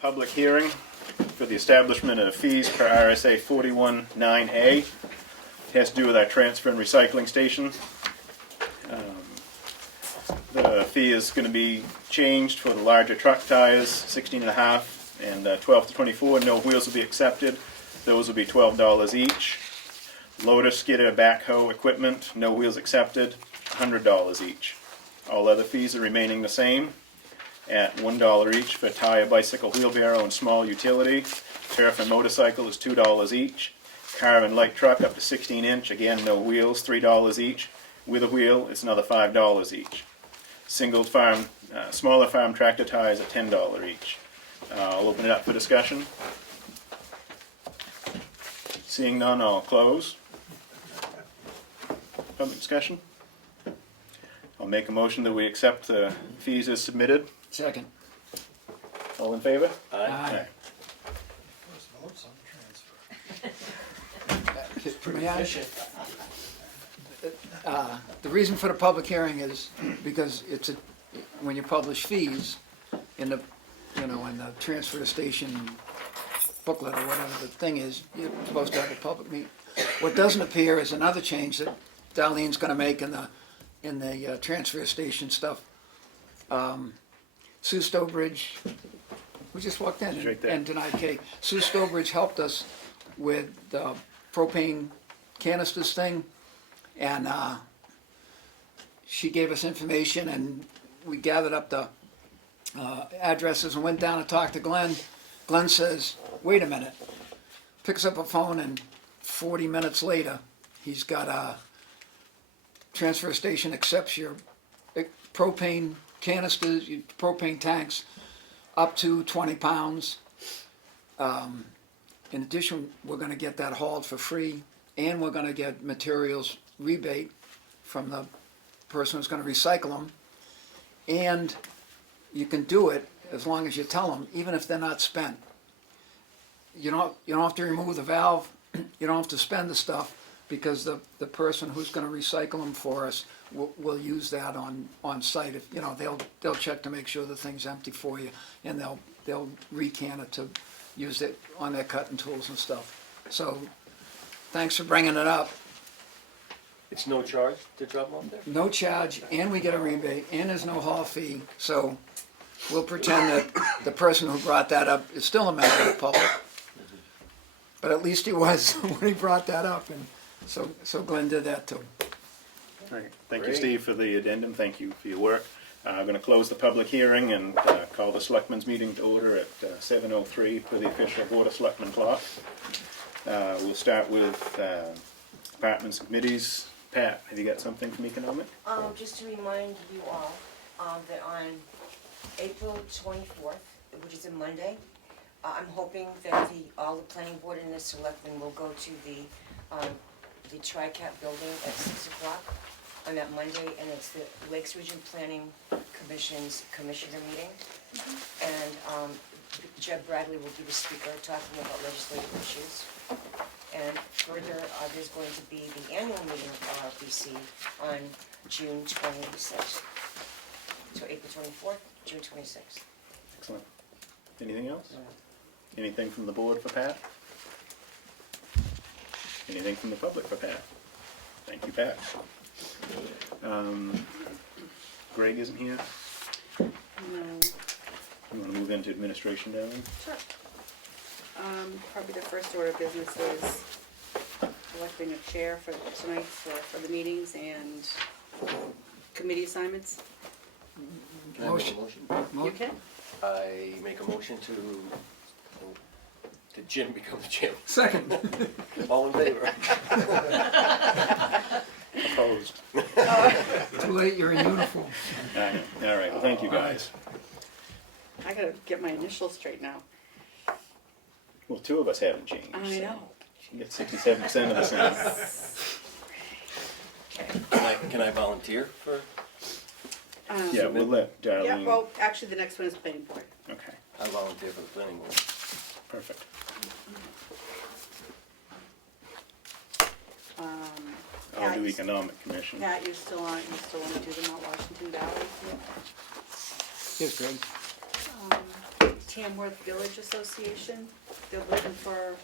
public hearing for the establishment of fees per RSA 41-9A. It has to do with our transfer and recycling station. The fee is going to be changed for the larger truck tires, 16.5 and 12 to 24. No wheels will be accepted. Those will be $12 each. Loader, skidder, backhoe equipment, no wheels accepted, $100 each. All other fees are remaining the same at $1 each for tire, bicycle, wheelbarrow, and small utility. Turf and motorcycle is $2 each. Car and light truck up to 16-inch, again, no wheels, $3 each. With a wheel, it's another $5 each. Single farm, smaller farm tractor tires at $10 each. I'll open it up for discussion. Seeing none, I'll close. Public discussion? I'll make a motion that we accept the fees as submitted. Second. All in favor? Aye. May I? The reason for the public hearing is because when you publish fees in the, in the transfer station booklet or whatever the thing is, you're supposed to have a public meeting. What doesn't appear is another change that Darlene's going to make in the transfer station stuff. Sue Stowbridge, we just walked in Right there. and denied cake. Sue Stowbridge helped us with the propane canisters thing, and she gave us information, and we gathered up the addresses and went down and talked to Glenn. Glenn says, wait a minute, picks up a phone, and 40 minutes later, he's got a transfer station accepts your propane canisters, your propane tanks, up to 20 pounds. In addition, we're going to get that hauled for free, and we're going to get materials rebate from the person who's going to recycle them. And you can do it as long as you tell them, even if they're not spent. You don't have to remove the valve. You don't have to spend the stuff, because the person who's going to recycle them for us will use that on site. If they'll check to make sure the thing's empty for you, and they'll recan it to use it on their cutting tools and stuff. So, thanks for bringing it up. It's no charge to drop them off there? No charge, and we get a rebate, and there's no haul fee. So, we'll pretend that the person who brought that up is still a member of the public. But at least he was when he brought that up, and so Glenn did that too. All right. Thank you, Great. Steve, for the addendum. Thank you for your work. I'm going to close the public hearing and call the Selectmen's meeting to order at 7:03 per the official Board of Selectmen clock. We'll start with departments and committees. Pat, have you got something from Economic? Just to remind you all that on April 24th, which is a Monday, I'm hoping that all the planning board and the selectmen will go to the TriCap building at 6 o'clock on that Monday, and it's the Lakes Region Planning Commission's commissioner meeting. And Jeb Bradley will be the speaker talking about legislative issues. And further, there's going to be the annual meeting of RFBC on June 26th. So April 24th, June 26th. Excellent. Anything else? Anything from the board for Pat? Anything from the public for Pat? Thank you, Pat. Greg isn't here. No. You want to move into administration, Darlene? Sure. Probably the first order of business is electing a chair for tonight for the meetings and committee assignments. Can I make a motion? You can? I make a motion to Jim become the chairman. Second. All in favor? Opposed? Too late, you're in uniform. All right, well, thank you, guys. I gotta get my initials straight now. Well, two of us haven't changed. I know. You get 67% of the Senate. Can I volunteer for? Yeah, we'll let Darlene. Yeah, well, actually, the next one is planning board. Okay, I volunteer for the planning board. perfect. I'll do Economic Commission. Pat, you still want to do the Mount Washington Valley? Yes, Greg. Tamworth Village Association, they're looking for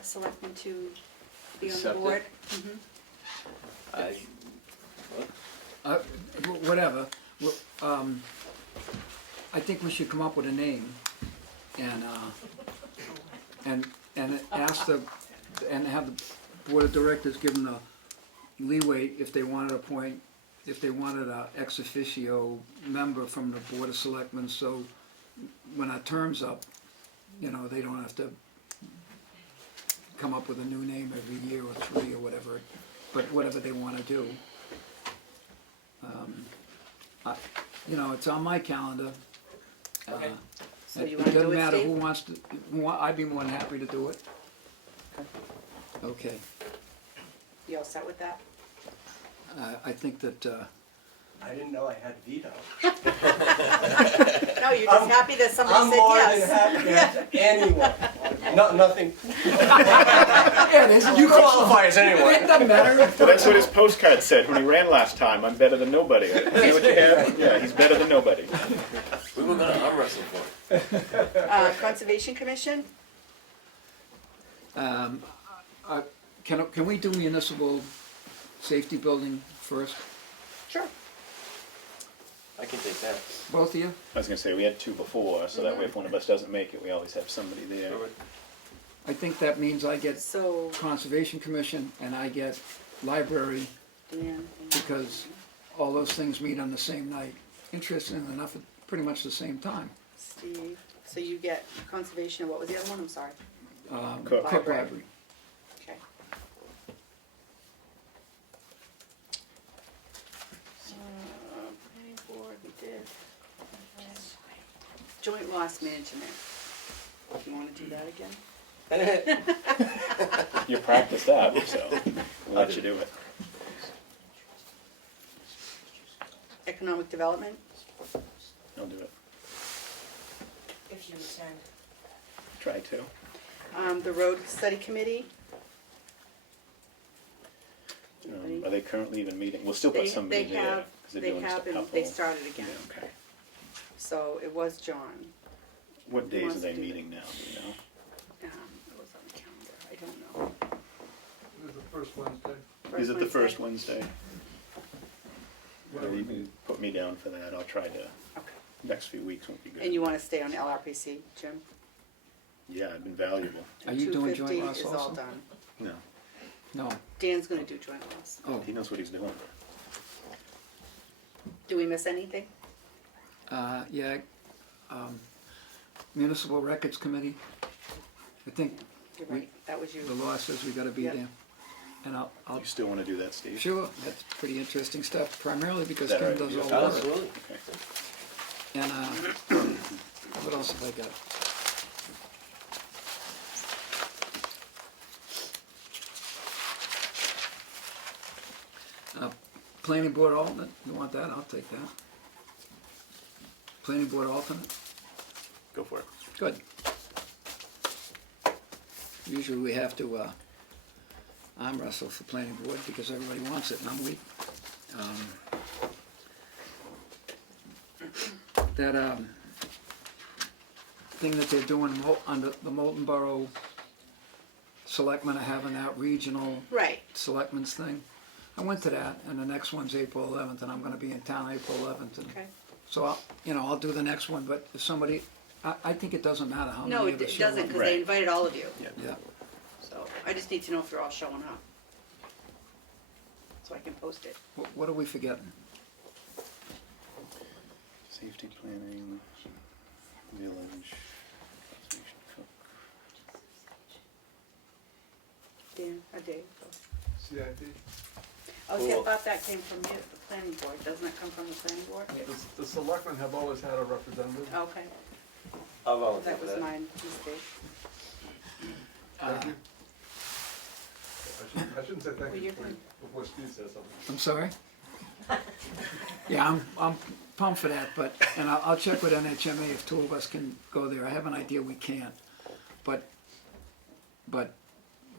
a selectman to be on the Accept it? board. Whatever. I think we should come up with a name and ask and have the board of directors give them the leeway if they wanted to appoint, if they wanted a ex officio member from the board of selectmen, so when our term's up, you know, they don't have to come up with a new name every year or three or whatever, but whatever they wanna do. You know, it's on my calendar. Okay. So you It wanna do doesn't it, matter who Steve? wants to, I'd be more than happy to do it. Okay, You all set with that? I think that, I didn't know I had veto. No, you're just happy that somebody I'm said more yes. than happy to answer anyone. Nothing. You qualify as it anyone. doesn't matter. Well, that's what his postcard said when he ran last time. I'm better than nobody. See what you have? Yeah, he's better than nobody. We were gonna arm wrestle for it. Conservation Commission, Can we do municipal safety building first, sure. I can take that. both of you? I was gonna say, we had two before, so that way if one of us doesn't make it, we always have somebody there. I think that means I get So, Conservation Commission and I get Library, Dan, because all those things meet on the same night. Interesting enough, at pretty much the same time. Steve, so you get Conservation, and what was the other one, I'm sorry? Cook. Cook Library. Library. Okay. Planning board, we did. Joint loss management. You wanna do that again? You practiced that, so we'll let you do it. Economic development, I'll do it. If you attend. Try to. the road study committee. Anybody? Are they currently even meeting? We'll still put They somebody there, have, because they're they doing just a have, and couple. they started again, Yeah, okay. so it was John. What Who days wants are they to do meeting now, do you know? It was on the calendar, I don't know. It was the first Wednesday. Is it the Wednesday? first Wednesday? Whatever You it is. can put me down for that, I'll try to, Okay. next few weeks won't be good. And you wanna stay on LRPC, Jim? Yeah, I've been valuable. Are you doing joint 250 loss is all also? done. No, No. Dan's gonna do joint loss. Oh, he knows what he's doing. Do we miss anything? yeah, Municipal Records Committee. I think You're right, that was you. the law says we gotta be Yep. there. And I'll, You still wanna do that, Steve? sure, that's pretty interesting stuff, primarily because Is that Kim right? does all Yeah. the work. Absolutely. Okay. And, what else have I got? Planning board alternate, you want that, I'll take that. Planning board alternate, Go for it. good. Usually we have to, arm wrestle for planning board because everybody wants it and I'm weak. That, thing that they're doing under the Molten Borough Selectmen are having that regional Right, selectmen's thing. I went to that, and the next one's April 11th, and I'm gonna be in town April 11th. And okay. so I'll do the next one, but if somebody, I think it doesn't matter how No, many of it us show doesn't, up. cause Right. they invited all of you, Yeah, so I just need to know if you're all showing up. So I can post it. what are we forgetting? Safety planning, village, conservation, cook. Dan, Dave. CIP. Oh, see, I Cool. thought that came from you, the planning board, doesn't it come from the planning board? The selectmen have always had a representative. Okay, I'll volunteer that for was that. my mistake. Thank you. I shouldn't say Well, thank you you're before, fine. before Steve says something. I'm sorry? Yeah, I'm pumped for that, and I'll check with NHMA if two of us can go there. I have an idea we can't. But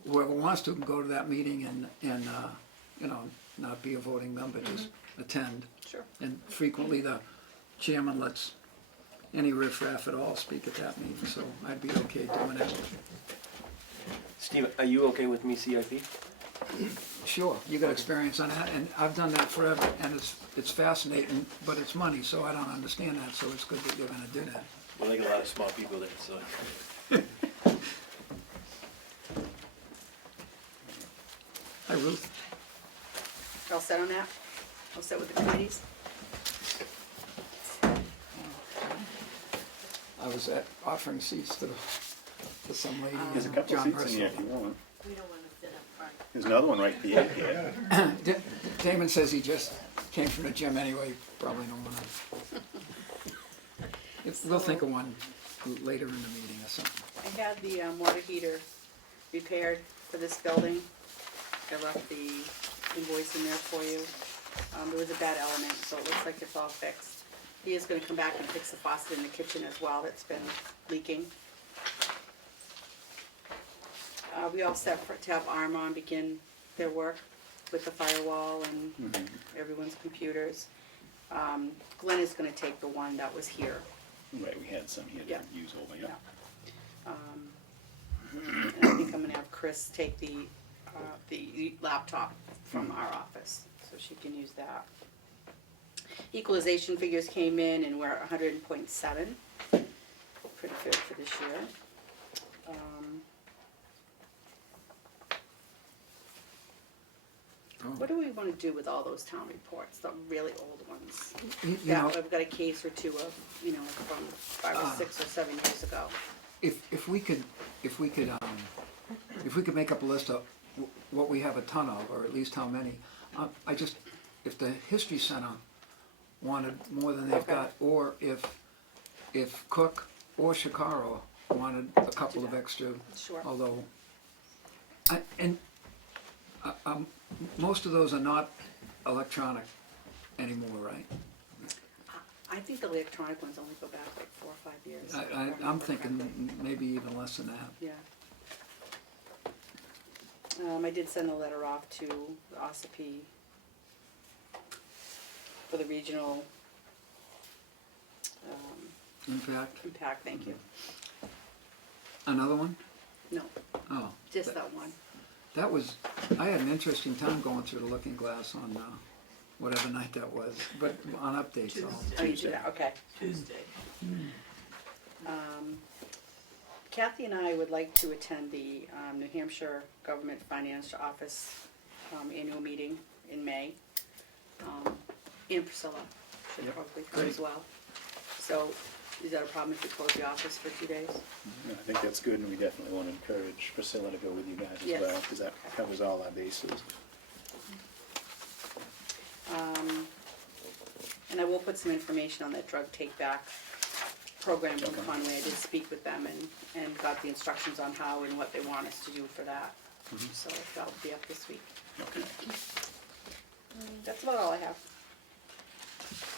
whoever wants to can go to that meeting and not be a voting member, just attend. Sure. And frequently the chairman lets any riffraff at all speak at that meeting, so I'd be okay doing it. Steve, are you okay with me CIP? Sure, you got experience on that, and I've done that forever, and it's fascinating, but it's money, so I don't understand that, so it's good that you're gonna do that. Well, they got a lot of smart people there, so. Hi, Ruth. All set on that? All set with the committees? I was offering seats to some lady. There's a couple John seats in here if Russell. you want. We don't wanna sit up front. There's another one right here. Damon says he just came from the gym anyway, probably don't wanna. We'll think of one later in the meeting or something. I had the water heater repaired for this building. I left the invoice in there for you. There was a bad element, so it looks like it's all fixed. He is gonna come back and fix the faucet in the kitchen as well, that's been leaking. We all set to have Armon begin their work with the firewall and everyone's computers. Glenn is gonna take the one that was here. Right, we had some here Yeah. to use over, yeah. And I think I'm gonna have Chris take the laptop from our office, so she can use that. Equalization figures came in and we're at 100.7, pretty good for this year. What do we wanna do with all those town reports, the really old ones? You Yeah, know, I've got a case or two of, from 5 or 6 or 7 years ago. if we could make up a list of what we have a ton of, or at least how many, if the History Center wanted more than they've Okay. got, or if Cook or Shikara wanted a couple of extra, Sure. although, most of those are not electronic anymore, right? I think the electronic ones only go back like 4 or 5 years. if I I'm remember correctly. thinking maybe even less than that. Yeah. I did send a letter off to the OSAP for the regional In fact, impact, thank you. another one? No, Oh. just that one. That was, I had an interesting time going through the Looking Glass on whatever night that was, but on updates. Oh, you did that, okay. Tuesday. Kathy and I would like to attend the New Hampshire Government Finance Office annual meeting in May. And Priscilla should Yep, probably come great. as well. So, is that a problem if we close the office for 2 days? I think that's good, and we definitely want to encourage Priscilla to go with you guys as Yes. well, because that covers all our bases. And I will put some information on that drug take-back program from Okay. Conway. I did speak with them and got the instructions on how and what they want us to do for that. So that'll be up this week. Okay. That's about all I have.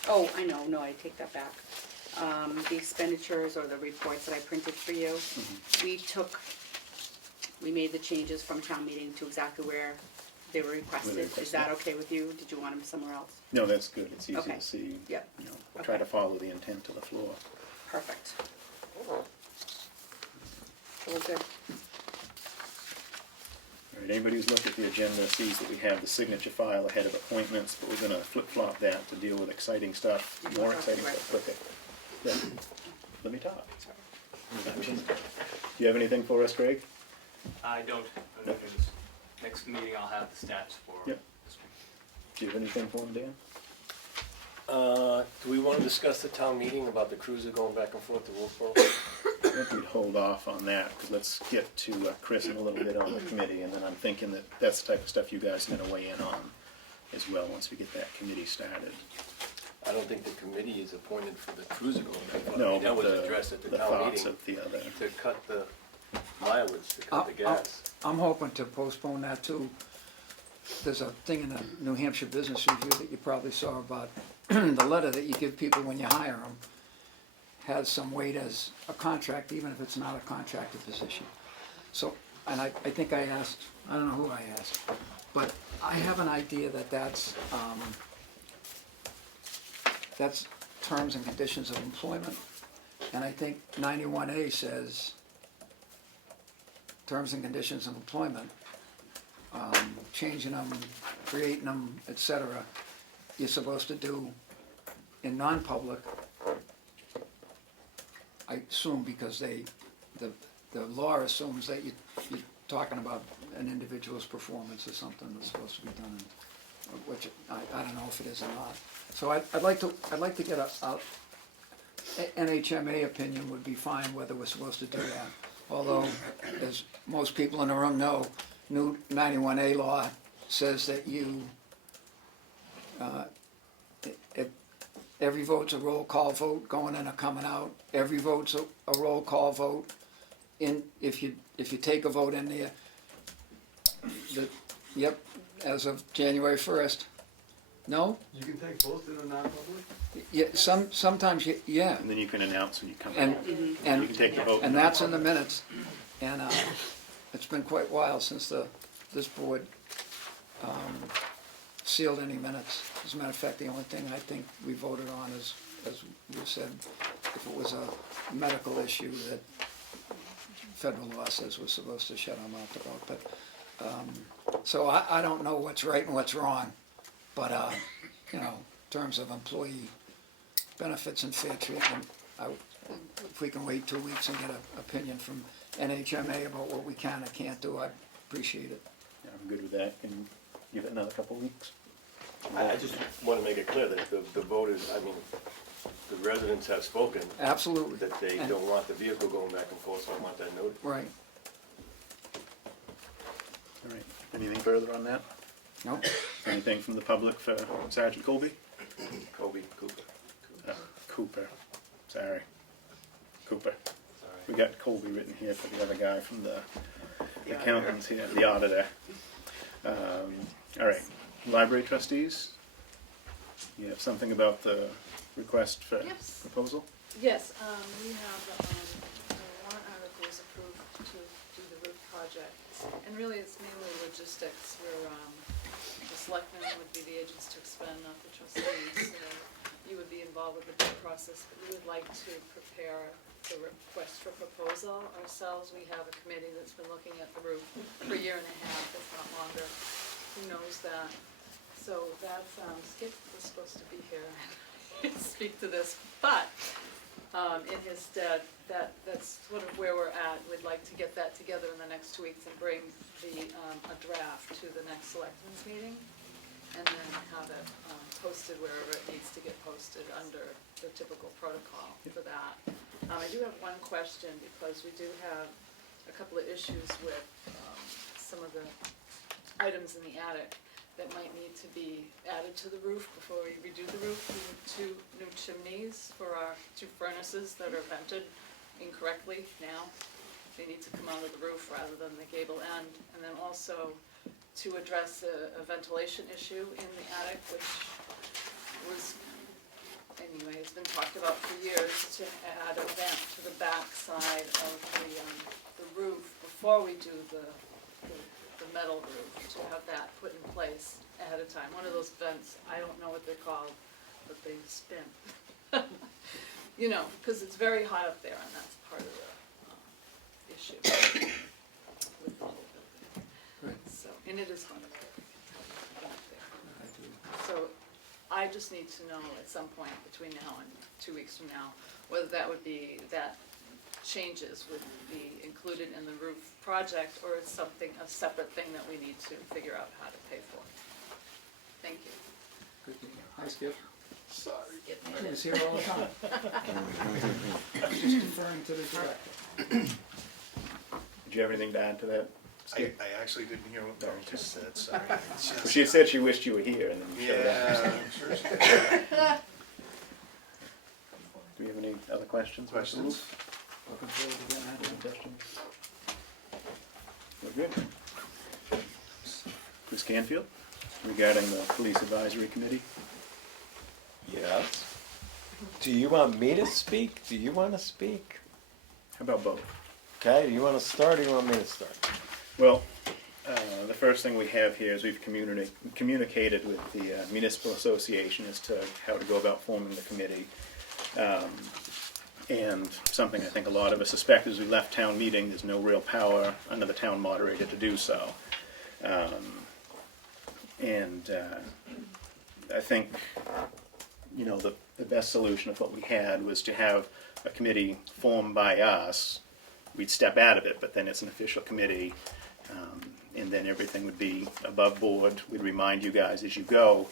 Oh, I know, no, I take that back. The expenditures or the reports that I printed for you, we made the changes from town meeting to exactly where they were requested. Is requested. that okay with you? Did you want them somewhere else? No, that's good, it's easy Okay. to see. Yep. We'll try Okay. to follow the intent of the floor. Perfect. So we're good. All right, anybody who's looked at the agenda sees that we have the signature file ahead of appointments, but we're gonna flip-flop that to deal with exciting stuff, more exciting stuff quicker. Let me talk. Do you have anything for us, Greg? I don't. Next meeting I'll have the stats for Yep. this week. Do you have anything for him, Dan? Do we wanna discuss the town meeting about the cruiser going back and forth to Wolfboro? I think we'd hold off on that, because let's get to Chris in a little bit on the committee, and then I'm thinking that that's the type of stuff you guys are gonna weigh in on as well, once we get that committee started. I don't think the committee is appointed for the cruiser going back. I No, mean, that but was addressed at the the town thoughts meeting of the other. to cut the mileage, to cut the gas. I'm hoping to postpone that too. There's a thing in the New Hampshire Business Review that you probably saw about the letter that you give people when you hire them has some weight as a contract, even if it's not a contracted position. So, and I think I asked, I don't know who I asked, but I have an idea that that's terms and conditions of employment. And I think 91A says terms and conditions of employment, changing them, creating them, et cetera, you're supposed to do in non-public, I assume because the law assumes that you're talking about an individual's performance or something that's supposed to be done, which I don't know if it is or not. So I'd like to get a NHMA opinion would be fine whether we're supposed to do that. Although, as most people in the room know, new 91A law says that every vote's a roll call vote going in or coming out. Every vote's a roll call vote. If you take a vote in there, yep, as of January 1st. No? You can take both in a non-public? Yeah, sometimes yeah. And then you can announce when you come And, out. and, You can take the vote. and that's in the minutes. And it's been quite a while since this board sealed any minutes. As a matter of fact, the only thing I think we voted on is, as we said, if it was a medical issue that federal law says we're supposed to shut our mouth about. But, so I don't know what's right and what's wrong. But, in terms of employee benefits and fair treatment, if we can wait 2 weeks and get an opinion from NHMA about what we can and can't do, I'd appreciate it. Yeah, I'm good with that. Can give it another couple of weeks. I just want to make it clear that the voters, I mean, the residents have spoken, Absolutely. that they And- don't want the vehicle going back and forth, so I want that noted. Right. All right. Anything further on that? Nope. Anything from the public for Sergeant Colby? Kobe, Cooper. Cooper. Sorry. Cooper. Sorry. We got Colby written here for the other guy from the accountants here, the auditor. All right. Library trustees? You have something about the request for Yes. proposal? Yes, we have, the warrant articles approved to do the roof project. And really, it's mainly logistics where, the selectmen would be the agents to expend, not the trustees. So you would be involved with the bid process, but we would like to prepare the request for proposal ourselves. We have a committee that's been looking at the roof for a year and a half, if not longer. Who knows that? So that's, Skip was supposed to be here and speak to this, but in his stead, that's sort of where we're at. We'd like to get that together in the next 2 weeks and bring a draft to the next selectmen's meeting, and then have it posted wherever it needs to get posted under the typical protocol for that. I do have one question, because we do have a couple of issues with some of the items in the attic that might need to be added to the roof before we redo the roof. We have 2 new chimneys for our 2 furnaces that are vented incorrectly now. They need to come out of the roof rather than the gable end. And then also to address a ventilation issue in the attic, which was, anyway, it's been talked about for years, to add a vent to the back side of the roof before we do the metal roof, to have that put in place ahead of time. One of those vents, I don't know what they're called, but they spin. Because it's very hot up there, and that's part of the issue with the whole building. Right. So, and it is hot up there. I do. So I just need to know at some point between now and 2 weeks from now, whether that would be, that changes would be included in the roof project, or it's something, a separate thing that we need to figure out how to pay for. Thank you. Good to hear. Hi, Skip. Sorry. He was here all the time. Just deferring to the director. Did you have anything to add to that? I actually didn't hear what Mary just said, sorry. It's just- She said she wished you were here, and then you showed up. Yeah, I'm sure she did. Do we have any other questions? Questions? Looking forward to getting that question. We're good. Chris Canfield, regarding the Police Advisory Committee. Yes. Do you want me to speak? Do you want to speak? How about both? Okay, do you want to start or do you want me to start? Well, the first thing we have here is we've communicated with the municipal association as to how to go about forming the committee. And something I think a lot of us suspect as we left town meeting, there's no real power under the town moderator to do so. I think, you know, the best solution of what we had was to have a committee formed by us. We'd step out of it, but then it's an official committee, and then everything would be above board. We'd remind you guys as you go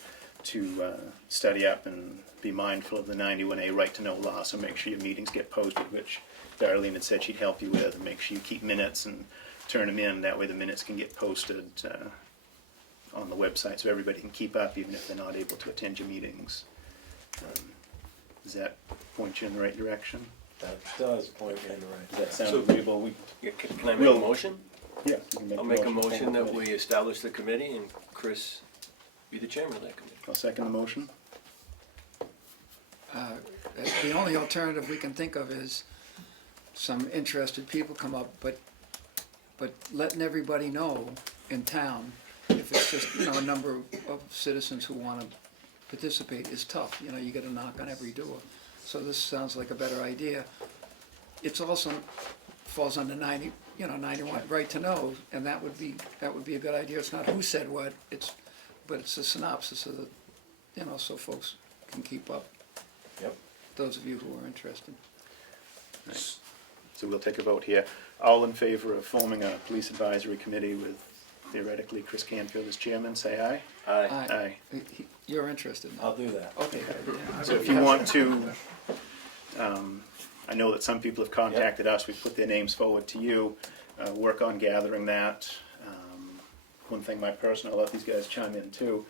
to study up and be mindful of the 91A right to know law, so make sure your meetings get posted, which Darlene had said she'd help you with, and make sure you keep minutes and turn them in. That way the minutes can get posted on the website so everybody can keep up even if they're not able to attend your meetings. Does that point you in the right direction? That does point me in the right Does that direction. sound agreeable? We, Yeah, can I make Will- a motion? yeah, you can I'll make a to motion form a that committee. we establish the committee and Chris be the chairman of that committee. I'll second the motion. The only alternative we can think of is some interested people come up, but letting everybody know in town, if it's just, you know, a number of citizens who want to participate is tough. You know, you got to knock on every door. So this sounds like a better idea. It's also falls under 91 right to know, and that would be a good idea. It's not who said what, but it's a synopsis of the, you know, so folks can keep up. Yep. Those of you who are interested. So we'll take a vote here. All in favor of forming a police advisory committee with theoretically Chris Canfield as chairman, say aye. Aye. Aye. You're interested in that? I'll do that. Okay. Yeah, So if you want to, I know that some people have contacted us, we put their names forward to you, work on gathering that. One thing, my personal, I'll let these guys chime in too.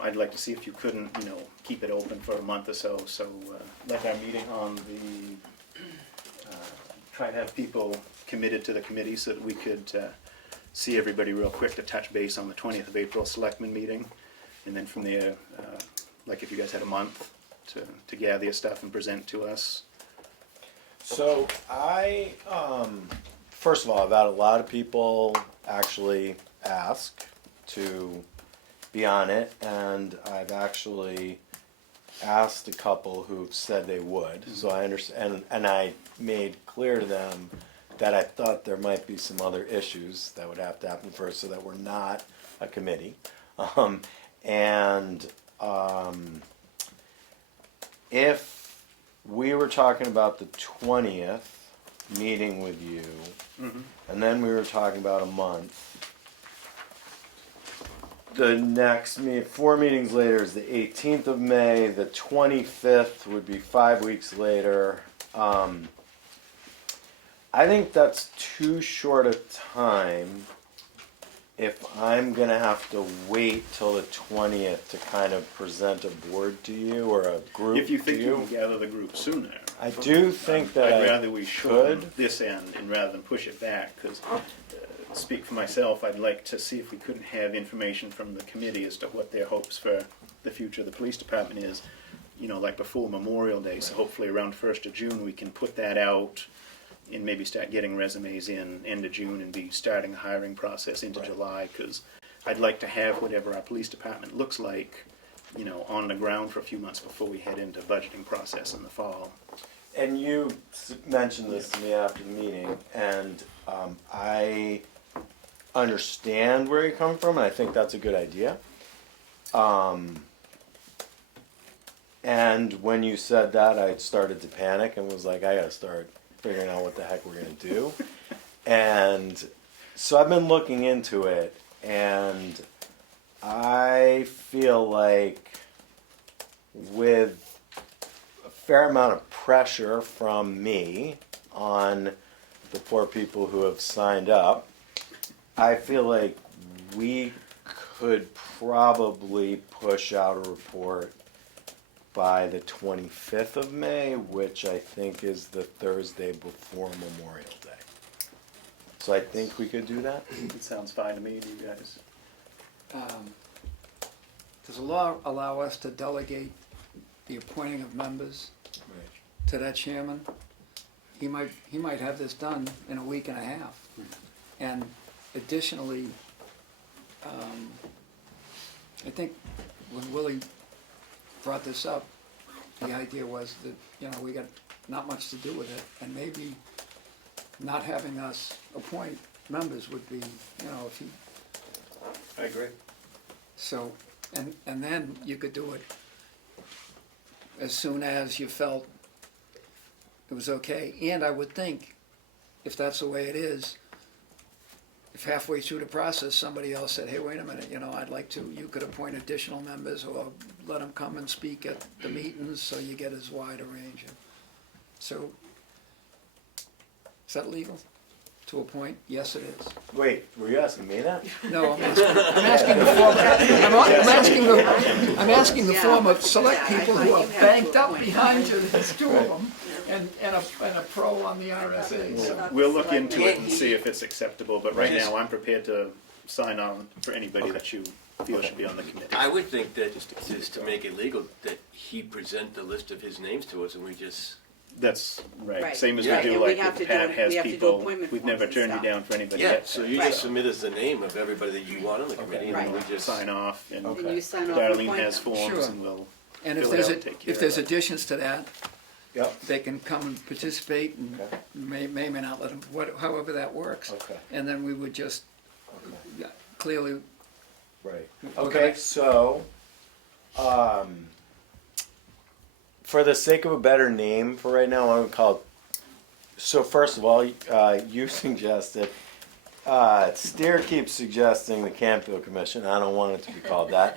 I'd like to see if you couldn't, you know, keep it open for a month or so, like our meeting on the, try to have people committed to the committee so that we could see everybody real quick to touch base on the 20th of April Selectmen meeting. And then from there, like if you guys had a month to gather your stuff and present to us. So first of all, I've had a lot of people actually ask to be on it, and I've actually asked a couple who've said they would. So I understand, and I made clear to them that I thought there might be some other issues that would have to happen first, so that we're not a committee. If we were talking about the 20th meeting with you, and then we were talking about a month, the next 4 meetings later is the 18th of May, the 25th would be 5 weeks later. I think that's too short a time if I'm gonna have to wait till the 20th to kind of present a board to you or a group If you think to you can gather the group sooner. I do think that I'd I rather we shorten could. this end and rather than push it back, because speak for myself, I'd like to see if we couldn't have information from the committee as to what their hopes for the future of the police department is, you know, like before Memorial Day, so hopefully around 1st of June we can put that out and maybe start getting resumes in end of June and be starting the hiring process into July, because I'd like to have whatever our police department looks like, you know, on the ground for a few months before we head into budgeting process in the fall. And you mentioned this to me after the meeting, and I understand where you're coming from, and I think that's a good idea. And when you said that, I started to panic and was like, I gotta start figuring out what the heck we're gonna do. And so I've been looking into it, and I feel like with a fair amount of pressure from me on the poor people who have signed up, I feel like we could probably push out a report by the 25th of May, which I think is the Thursday before Memorial Day. So I think we could do that. It sounds fine to me, to you guys. Does the law allow us to delegate the appointing of members to that chairman? He might have this done in a week and a half. And additionally, I think when Willie brought this up, the idea was that, you know, we got not much to do with it, and maybe not having us appoint members would be, you know, if he, I agree. so, and then you could do it as soon as you felt it was okay. And I would think, if that's the way it is, if halfway through the process, somebody else said, hey, wait a minute, you know, I'd like to, you could appoint additional members or let them come and speak at the meetings so you get as wide a range. So, is that legal to appoint? Yes, it is. Wait, were you asking me that? No, I'm asking the former, I'm asking the former select people who are banked up behind you, there's two of them, and a pro on the RSA. So. We'll look into it and see if it's acceptable, but right Right. now, I'm prepared to sign on for anybody that you feel should be on the committee. I would think that, just to make it legal, that he present the list of his names to us and we just, That's right, Right. same as Yeah, we do and we like have if to Pat do- has we have to do people, appointment we've never forms and turned you stuff. down for anybody yeah, yet. so you Right. just submit us the name of everybody that you want on the committee and then we Right. just. Sign off, and Okay. And you sign off Darlene has appointment. forms, Sure. and we'll And if fill it there's, out, take care if of there's it. additions to that, Yep. they can come and participate and Okay. may not let them, however that works. Okay. And then we would just Okay. yeah, clearly, Right. Okay. Okay, so, for the sake of a better name for right now, I would call it, so first of all, you suggested, Steer keeps suggesting the Campfield Commission, I don't want it to be called that.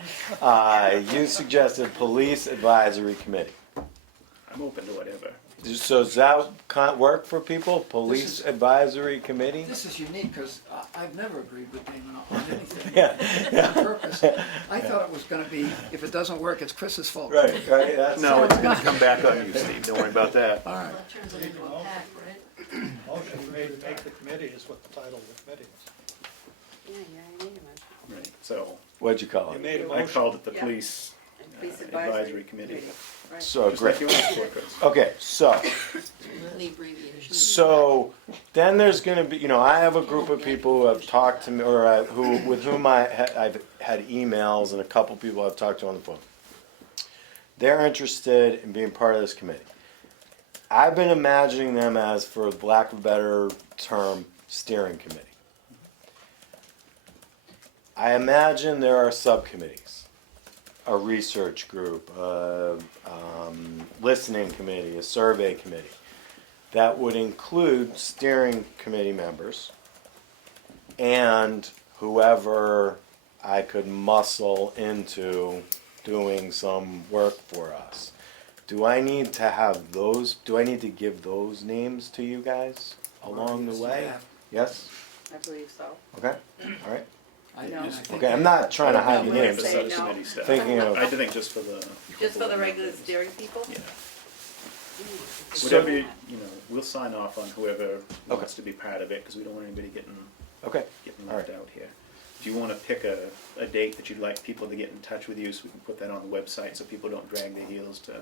You suggested Police Advisory Committee. I'm open to whatever. So does that work for people? Police is- Advisory Committee? this is unique, because I've never agreed with Damon on anything. Yeah, On purpose. I thought it was gonna be, if it doesn't work, it's Chris's fault. right, that's. No, it's gonna come back on you, Steve, don't worry about that. All right. Motion made to make the committee is what the title of the committee is. Yeah, I need a motion. Right, so, What'd you call You it? made a I motion. called it the Yeah. police And Police advisory committee. Right. So, Just great. like you asked for, Chris. Okay, so, so then there's going to be, you know, I have a group of people who have talked to me, or with whom I've had emails, and a couple people I've talked to on the phone. They're interested in being part of this committee. I've been imagining them as, for lack of a better term, steering committee. I imagine there are subcommittees, a research group, a listening committee, a survey committee, that would include steering committee members and whoever I could muscle into doing some work for us. Do I need to have those, do I need to give those names to you guys along the way? Yeah. Yes? I believe so. Okay, all right. No. I think Okay, I'm not trying to hide No, your we're names. For saying no. subcommittee stuff. Thinking of- I think just for the. Just for the regular steering people? Yeah. So- Whatever, you know, we'll sign off on whoever wants to be part of it, because we don't want anybody getting Okay, left out here. If you want to pick a date that you'd like people to get in touch with you, so we can put that on the website so people don't drag their heels to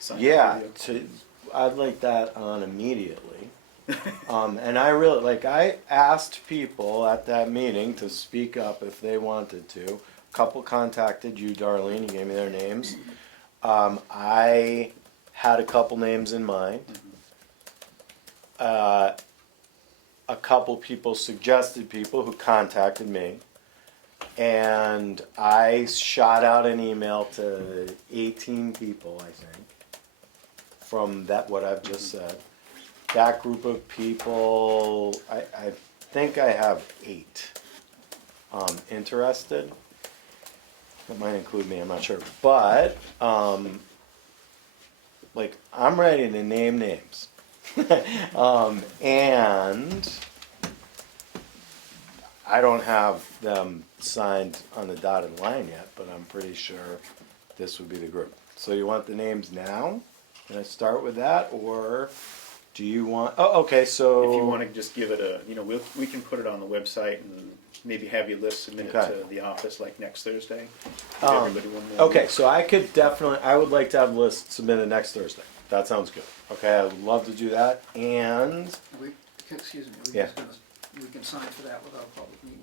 sign yeah, up with you. I'd like that on immediately. And I really, like, I asked people at that meeting to speak up if they wanted to. A couple contacted you, Darlene, you gave me their names. I had a couple names in mind. A couple people suggested people who contacted me. And I shot out an email to 18 people, I think, from that, what I've just said. That group of people, I think I have 8 interested. That might include me, I'm not sure. But, like, I'm ready to name names. And I don't have them signed on the dotted line yet, but I'm pretty sure this would be the group. So you want the names now? Can I start with that, or do you want, oh, okay, so. If you want to just give it a, you know, we can put it on the website and maybe have your list submitted Okay. to the office like next Thursday. Give Um, everybody one more Okay, week. so I could definitely, I would like to have a list submitted next Thursday. That sounds good. Okay, I would love to do that, and, Excuse me, Yeah. we can sign for that without a public meeting.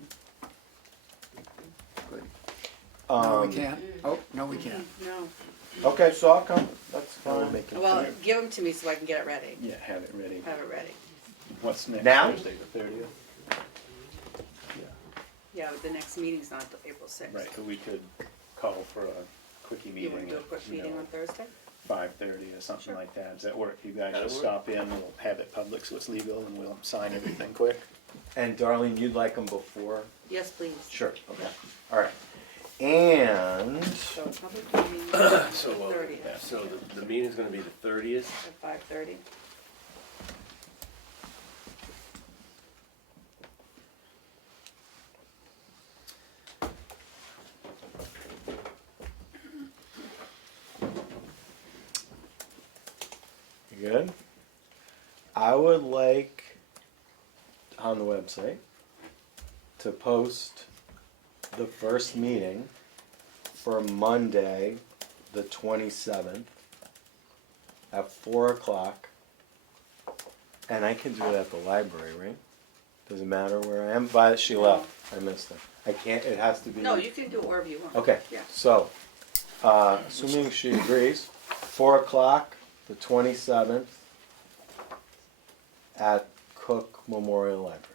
Good. No, we um, can't. Oh, no, we can't. No. Okay, so I'll come, that's We'll fine. make it Well, clear. give them to me so I can get it ready, Yeah, have it ready. have it ready. What's next Now? Thursday, the 30th? Yeah, but the next meeting's not until April sixth. Right, but we could call for a quickie You meeting. wanna do a quick at, you meeting know, on Thursday? 5:30 or something like that. Does that work? You guys That'll just work. stop in, we'll have it public so it's legal, and we'll sign everything quick. And Darlene, you'd like them before? Yes, please. Sure, okay, all right. And, So public meeting, So, 30th. so the meeting's gonna be the 30th. at 5:30. you good? I would like on the website to post the first meeting for Monday, the 27th at 4 o'clock. And I can do it at the library, right? Does it matter where I am? But she left. I missed her. I can't, it has to be. No, you can do it wherever you want. Okay, Yeah. so, assuming she agrees, 4 o'clock, the 27th, at Cook Memorial Library.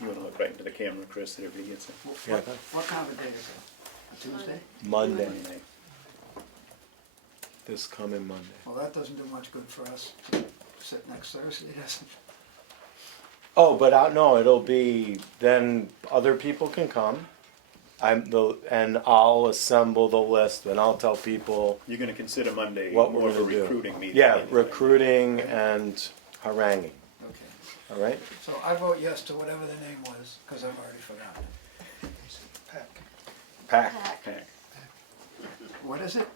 You wanna look right into the camera, Chris, that everybody gets it. Yeah. What kind of a day is it? A Tuesday? Monday, Monday. this coming Monday. Well, that doesn't do much good for us to sit next Thursday, does it? Oh, but no, it'll be, then other people can come. And I'll assemble the list and I'll tell people You're gonna consider Monday what more we're of a gonna do. recruiting meeting. Yeah, anyway. recruiting and haranguing, Okay. all right? So I vote yes to whatever the name was, because I've already forgotten. Pack. PAC, Okay. What is it?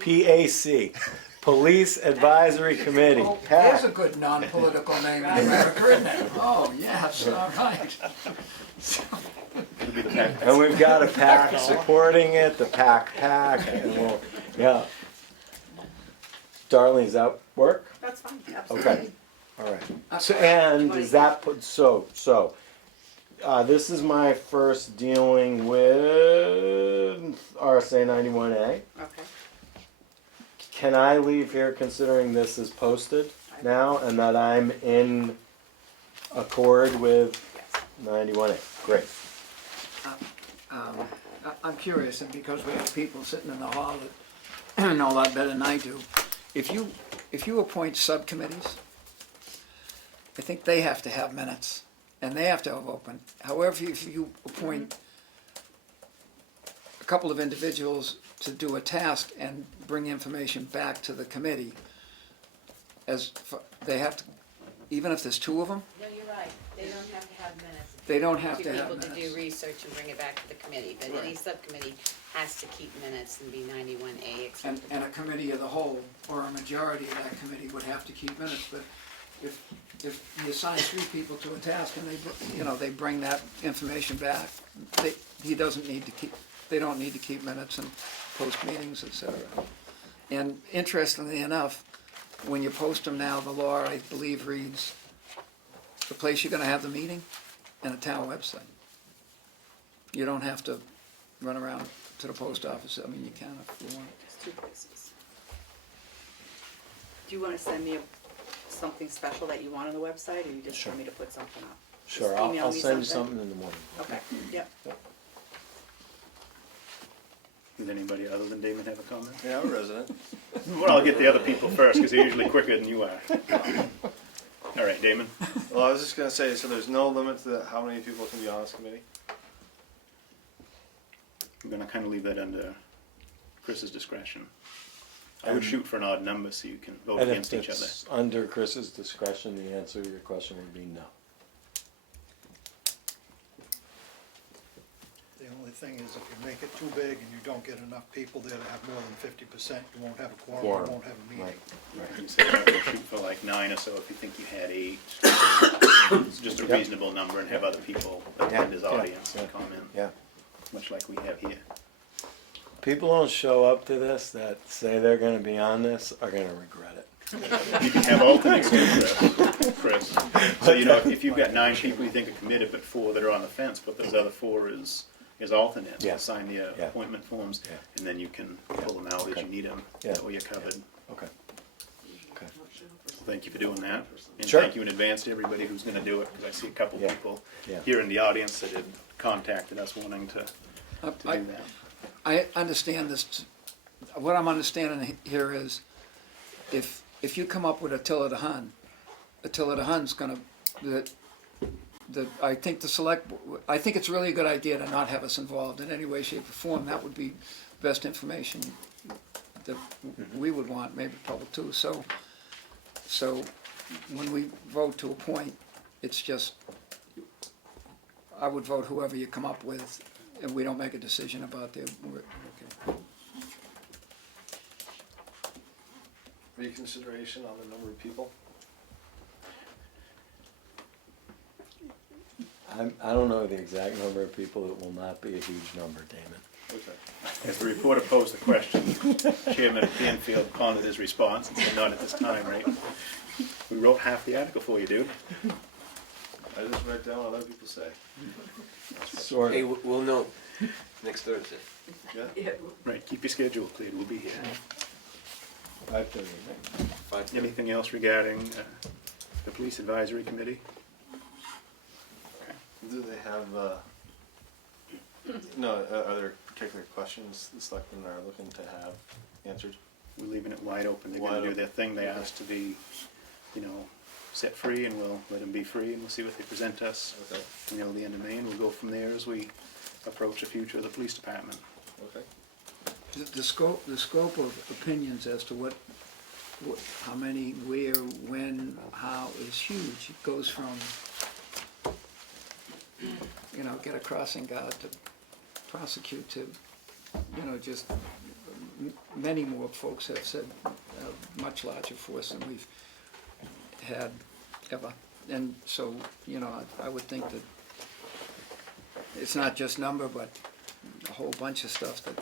PAC, Police Advisory Committee, Oh, there's a PAC. good non-political name in America, isn't it? Oh, yes, all right. It'll be the pack. And we've got a PAC supporting it, the PAC, and we'll, yeah. Darlene, does that work? That's fine, absolutely. Okay, all right. So, and is that, this is my first dealing with RSA 91A. Okay. Can I leave here considering this is posted now and that I'm in accord with Yes. 91A? Great. I'm curious, and because we have people sitting in the hall that know a lot better than I do, if you appoint subcommittees, I think they have to have minutes, and they have to have open. However, if you appoint a couple of individuals to do a task and bring information back to the committee, they have to, even if there's two of them, No, you're right, they don't have to have minutes. they don't have Two to have people to do minutes. research and bring it back to the committee, but any subcommittee has to keep minutes and be 91A And acceptable. a committee of the whole, or a majority of that committee would have to keep minutes, but if you assign three people to a task and they bring that information back, they don't need to keep minutes and post meetings, et cetera. And interestingly enough, when you post them now, the law, I believe, reads, the place you're gonna have the meeting and a town website. You don't have to run around to the post office, I mean, you can if you want. There's two places. Do you wanna send me something special that you want on the website, or you just Sure. want me to put something up? Sure, Just email I'll me send you something in the morning. Okay, yep. Does anybody other than Damon have a comment? Yeah, I'm a resident. Well, I'll get the other people first, because they're usually quicker than you are. All right, Damon? Well, I was just gonna say, so there's no limit to how many people can be on this committee? I'm gonna kind of leave that under Chris's discretion. I would shoot for an odd number so you can vote And against if each other. it's under Chris's discretion, the answer to your question would be no. The only thing is if you make it too big and you don't get enough people there to have more than 50%, you won't have a quorum, Quorum. you won't have a meeting. Right. You said we'll shoot for like 9 or so if you think you had 8. It's just a Yep. reasonable number and have other people attend as Yeah, audience yeah. and comment, Yeah. much like we have here. People don't show up to this that say they're gonna be on this are gonna regret it. You can have alternates too, Chris. Chris. So, you know, if you've got 9 people you think are committed, but 4 that are on the fence, but those other 4 is alternates, Yeah. sign the Yeah. appointment forms, Yeah. and then you can pull them out as Okay. you need them, Yeah. that way you're covered. Okay. Okay. Thank you for doing that. And Sure. thank you in advance to everybody who's gonna do it, because I see a couple Yeah. people Yeah. here in the audience that had contacted us wanting to do that. I understand this, what I'm understanding here is, if you come up with Attila the Hun's gonna, I think I think it's really a good idea to not have us involved in any way, shape, or form. That would be best information that we would want, maybe public too. So when we vote to appoint, it's just, I would vote whoever you come up with, and we don't make a decision about the, okay. Reconsideration on the number of people? I don't know the exact number of people. It will not be a huge number, Damon. Okay. As the reporter posed the question, Chairman Canfield pondered his response and said, not at this time, right? We wrote half the article for you, dude. I just write down what other people say. Sort Hey, of. we'll know next Thursday. Yeah? Right, keep your schedule clear, we'll be here. 5:30. Anything else regarding the Police Advisory Committee? Do they have, are there particular questions the selectmen are looking to have answered? We're leaving it wide open. They're Wide gonna do open. their thing. They asked to be, you know, set free, and we'll let them be free, and we'll see what they present us, Okay, you know, the end of May, and we'll go from there as we approach the future of the police department. okay. The scope of opinions as to what, how many, where, when, how is huge. It goes from, you know, get a crossing guard to prosecute to, you know, just many more folks have said much larger force than we've had ever. And so, you know, I would think that it's not just number, but a whole bunch of stuff that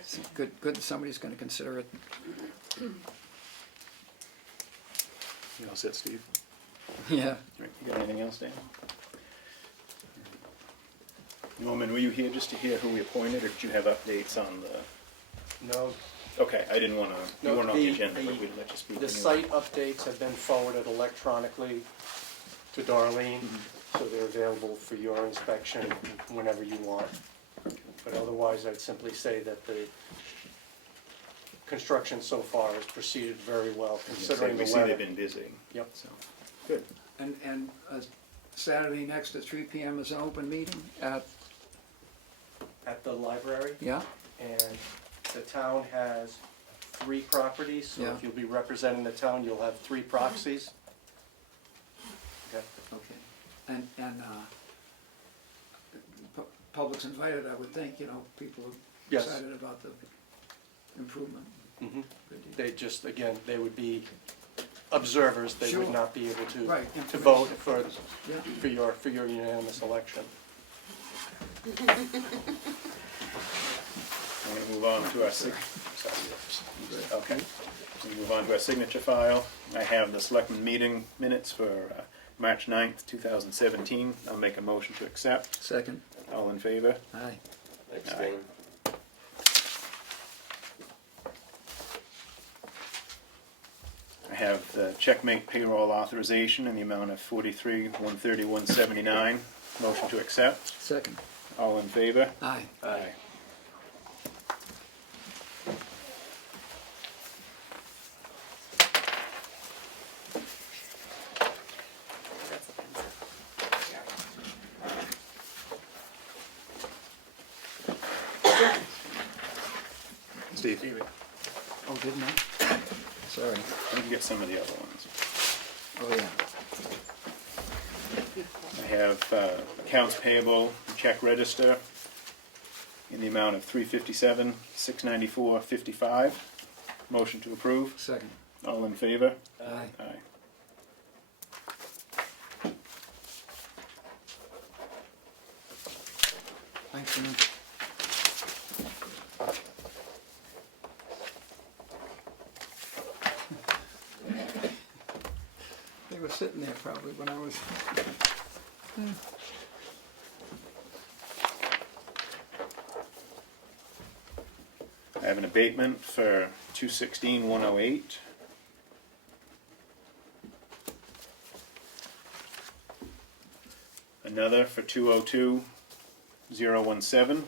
it's good that somebody's gonna consider it. You all set, Steve? Yeah. Right, you got anything else, Dan? Norman, were you here just to hear who we appointed, or did you have updates on the? No, Okay, I didn't wanna, you No, weren't on the the- agenda, but the- we'd let you speak. the anyway. site updates have been forwarded electronically to Darlene, so they're available for your inspection whenever you want. But otherwise, I'd simply say that the construction so far has proceeded very well, considering We the see they've weather. been busy. Yep. So, good. And Saturday next at 3 p.m. is an open meeting at, At the library, yeah? and the town has 3 properties, so Yeah. if you'll be representing the town, you'll have 3 proxies. Okay. Okay. And public's invited, I would think, you know, people are Yes. excited about the improvement. Mhm. Good deal. They just, again, they would be observers, they would Sure. not be able to, Right, to vote Yeah. for your unanimous election. I'm gonna move on to our okay. We move on to our signature file. I have the selectmen meeting minutes for March 9th, 2017. I'll make a motion to accept. Second. All in favor? Aye. Thanks, Aye. Dan. I have the checkmate payroll authorization in the amount of $43,131.79. Motion to accept. Second. All in favor? Aye. Aye. That's offensive. Steve, Oh, didn't I? Sorry. you can get some of the other ones. Oh, yeah. I have accounts payable and check register in the amount of $357,694.55. Motion to approve. Second. All in favor? Aye. Aye. Thanks, man. were sitting there probably when I was. I have an abatement for 216-108. Another for 202-017.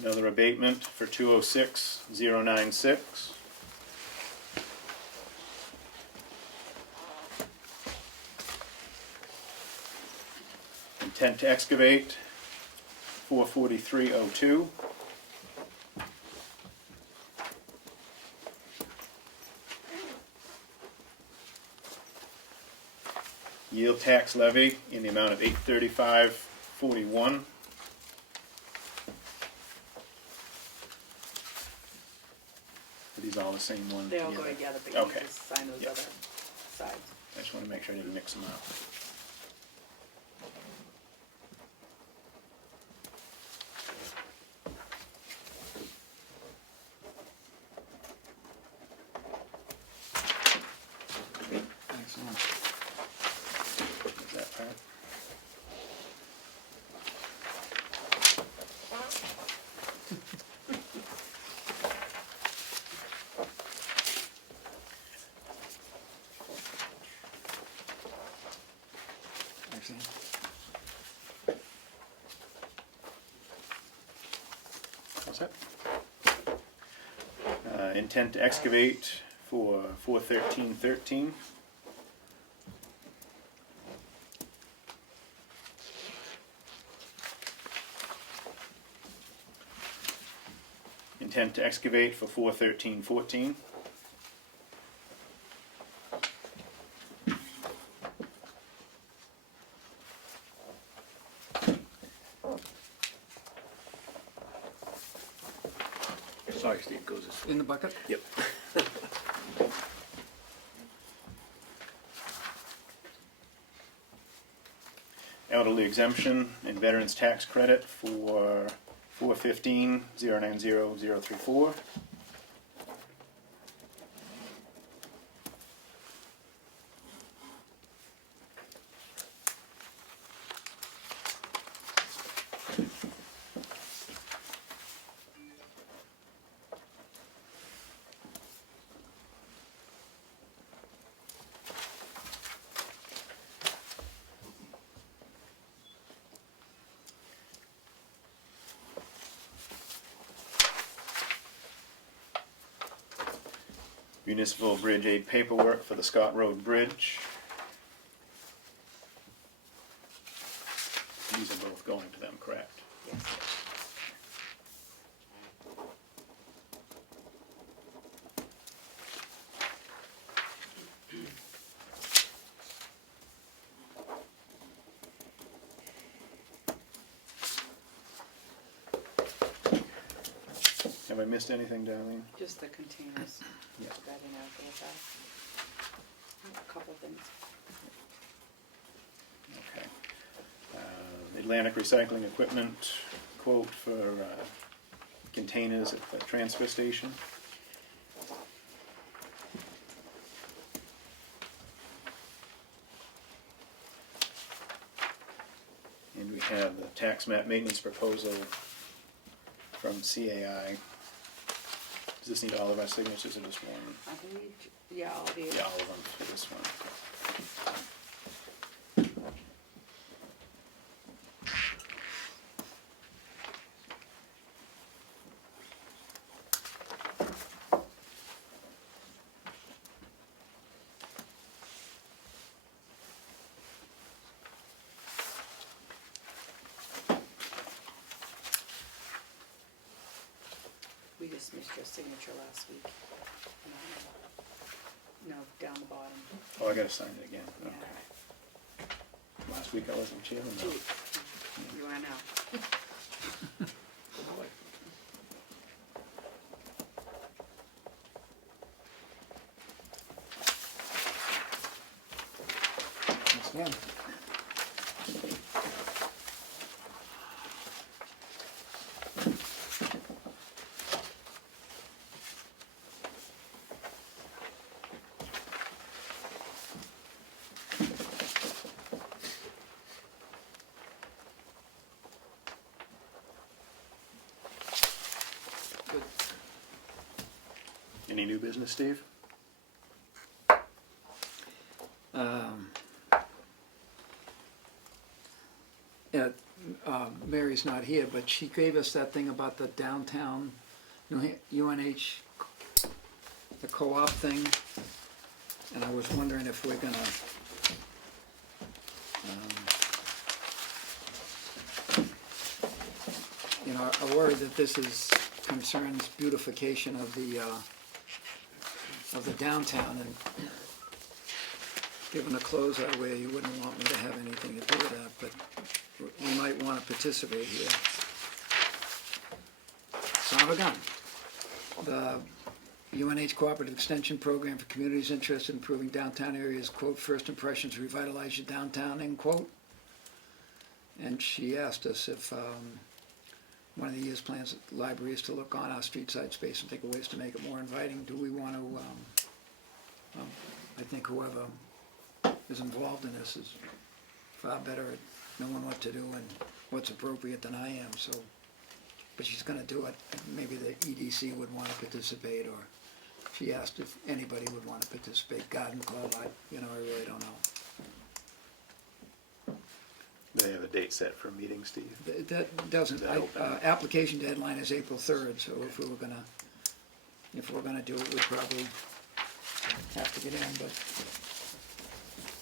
Another abatement for 206-096. Intent to excavate 443-02. Yield tax levy in the amount of $835.41. Are these all the same one? They all go together, but you Okay. just sign those Yeah. other sides. I just want to make sure I didn't mix them up. Excellent. Is that part? Excellent. What's that? Intent to excavate for 413-13. Intent to excavate for 413-14. Sorry, Steve, goes this way. In the bucket? Yep. Elderly exemption and veterans tax credit for 415-090-034. Municipal Bridge Aid paperwork for the Scott Road Bridge. These are both going to them, correct? Yes. Have I missed anything, Darlene? Just the containers. Yeah. Put that in after the fact. A couple things. Okay. Atlantic Recycling Equipment quote for containers at the transfer station. And we have the tax map maintenance proposal from CAI. Does this need all of our signatures or just one? I believe, yeah, all the. Yeah, all of them for this one. We just missed your signature last week. No, down the bottom. Oh, I gotta sign it again. Yeah. Okay. Last week I wasn't chairman though. You are now. Yes, ma'am. Any new business, Steve? Yeah, Mary's not here, but she gave us that thing about the downtown UNH, the co-op thing, and I was wondering if we're gonna, I worry that this concerns beautification of the downtown, and given the clothes I wear, you wouldn't want me to have anything to do with that, but we might want to participate here. Son of a gun. The UNH Cooperative Extension Program for communities interested in improving downtown areas, quote, first impressions revitalize your downtown, end quote. And she asked us if one of the year's plans at the library is to look on our street side space and think of ways to make it more inviting. Do we want to, I think whoever is involved in this is far better at knowing what to do and what's appropriate than I am, so, but she's gonna do it. Maybe the EDC would wanna participate, or she asked if anybody would wanna participate, Garden Club, I really don't know. They have a date set for a meeting, Steve? That doesn't, Is that open? application deadline is April 3rd, so if we're gonna do it, we'd probably have to get in, but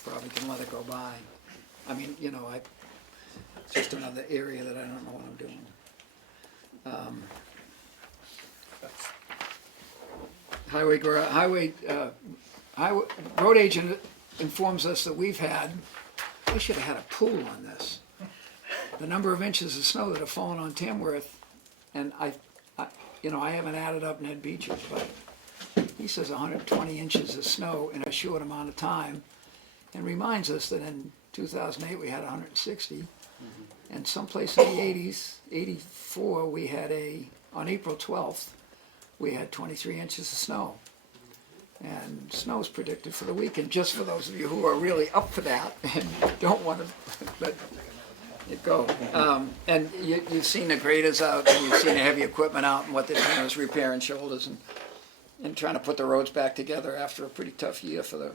probably can let it go by. I mean, it's just another area that I don't know what I'm doing. Road agent informs us that we should have had a pool on this. The number of inches of snow that have fallen on Tamworth, and I haven't added up Ned Beecher's, but he says 120 inches of snow in a short amount of time, and reminds us that in 2008 we had 160, and someplace in the 80s, 84, we had on April 12th, we had 23 inches of snow. And snow's predicted for the weekend, just for those of you who are really up for that and don't want to let it go. And you've seen the graders out, and you've seen the heavy equipment out, and what they're doing is repairing shoulders and trying to put the roads back together after a pretty tough year for the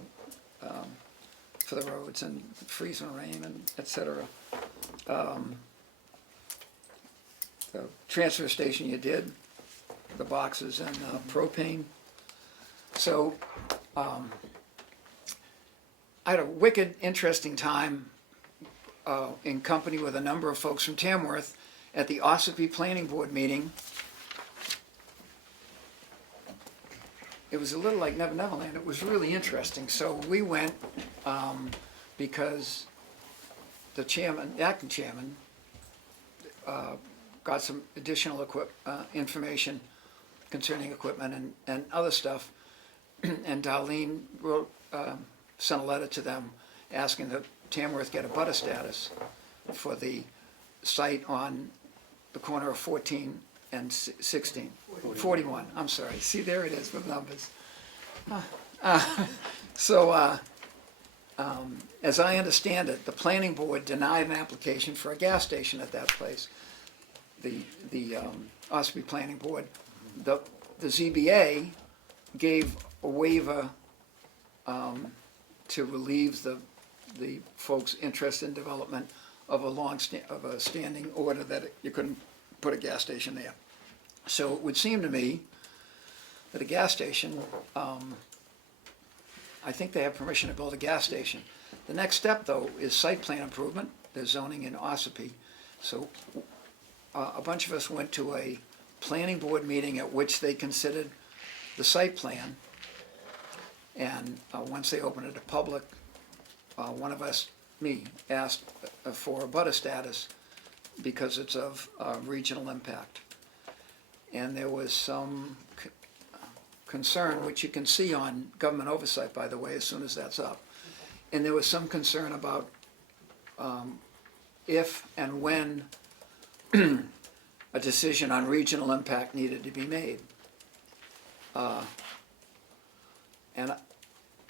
roads and freezing rain and et cetera. The transfer station you did, the boxes and propane. So I had a wicked interesting time in company with a number of folks from Tamworth at the Ossipee Planning Board meeting. It was a little like Never Never Land. It was really interesting. So we went because the acting chairman, got some additional information concerning equipment and other stuff. And Darlene sent a letter to them asking that Tamworth get a butter status for the site on the corner of 14 and 16. 41, I'm sorry. See, there it is with numbers. As I understand it, the planning board denied an application for a gas station at that place. The Ossipee Planning Board. The ZBA gave a waiver to relieve the folks interested in development of a standing order that you couldn't put a gas station there. So it would seem to me that a gas station, I think they have permission to build a gas station. The next step, though, is site plan improvement. There's zoning in Ossipee. So a bunch of us went to a planning board meeting at which they considered the site plan. And once they opened it to public, one of us, me, asked for a butter status because it's of regional impact. And there was some concern, which you can see on government oversight, by the way, as soon as that's up. And there was some concern about if and when a decision on regional impact needed to be made. And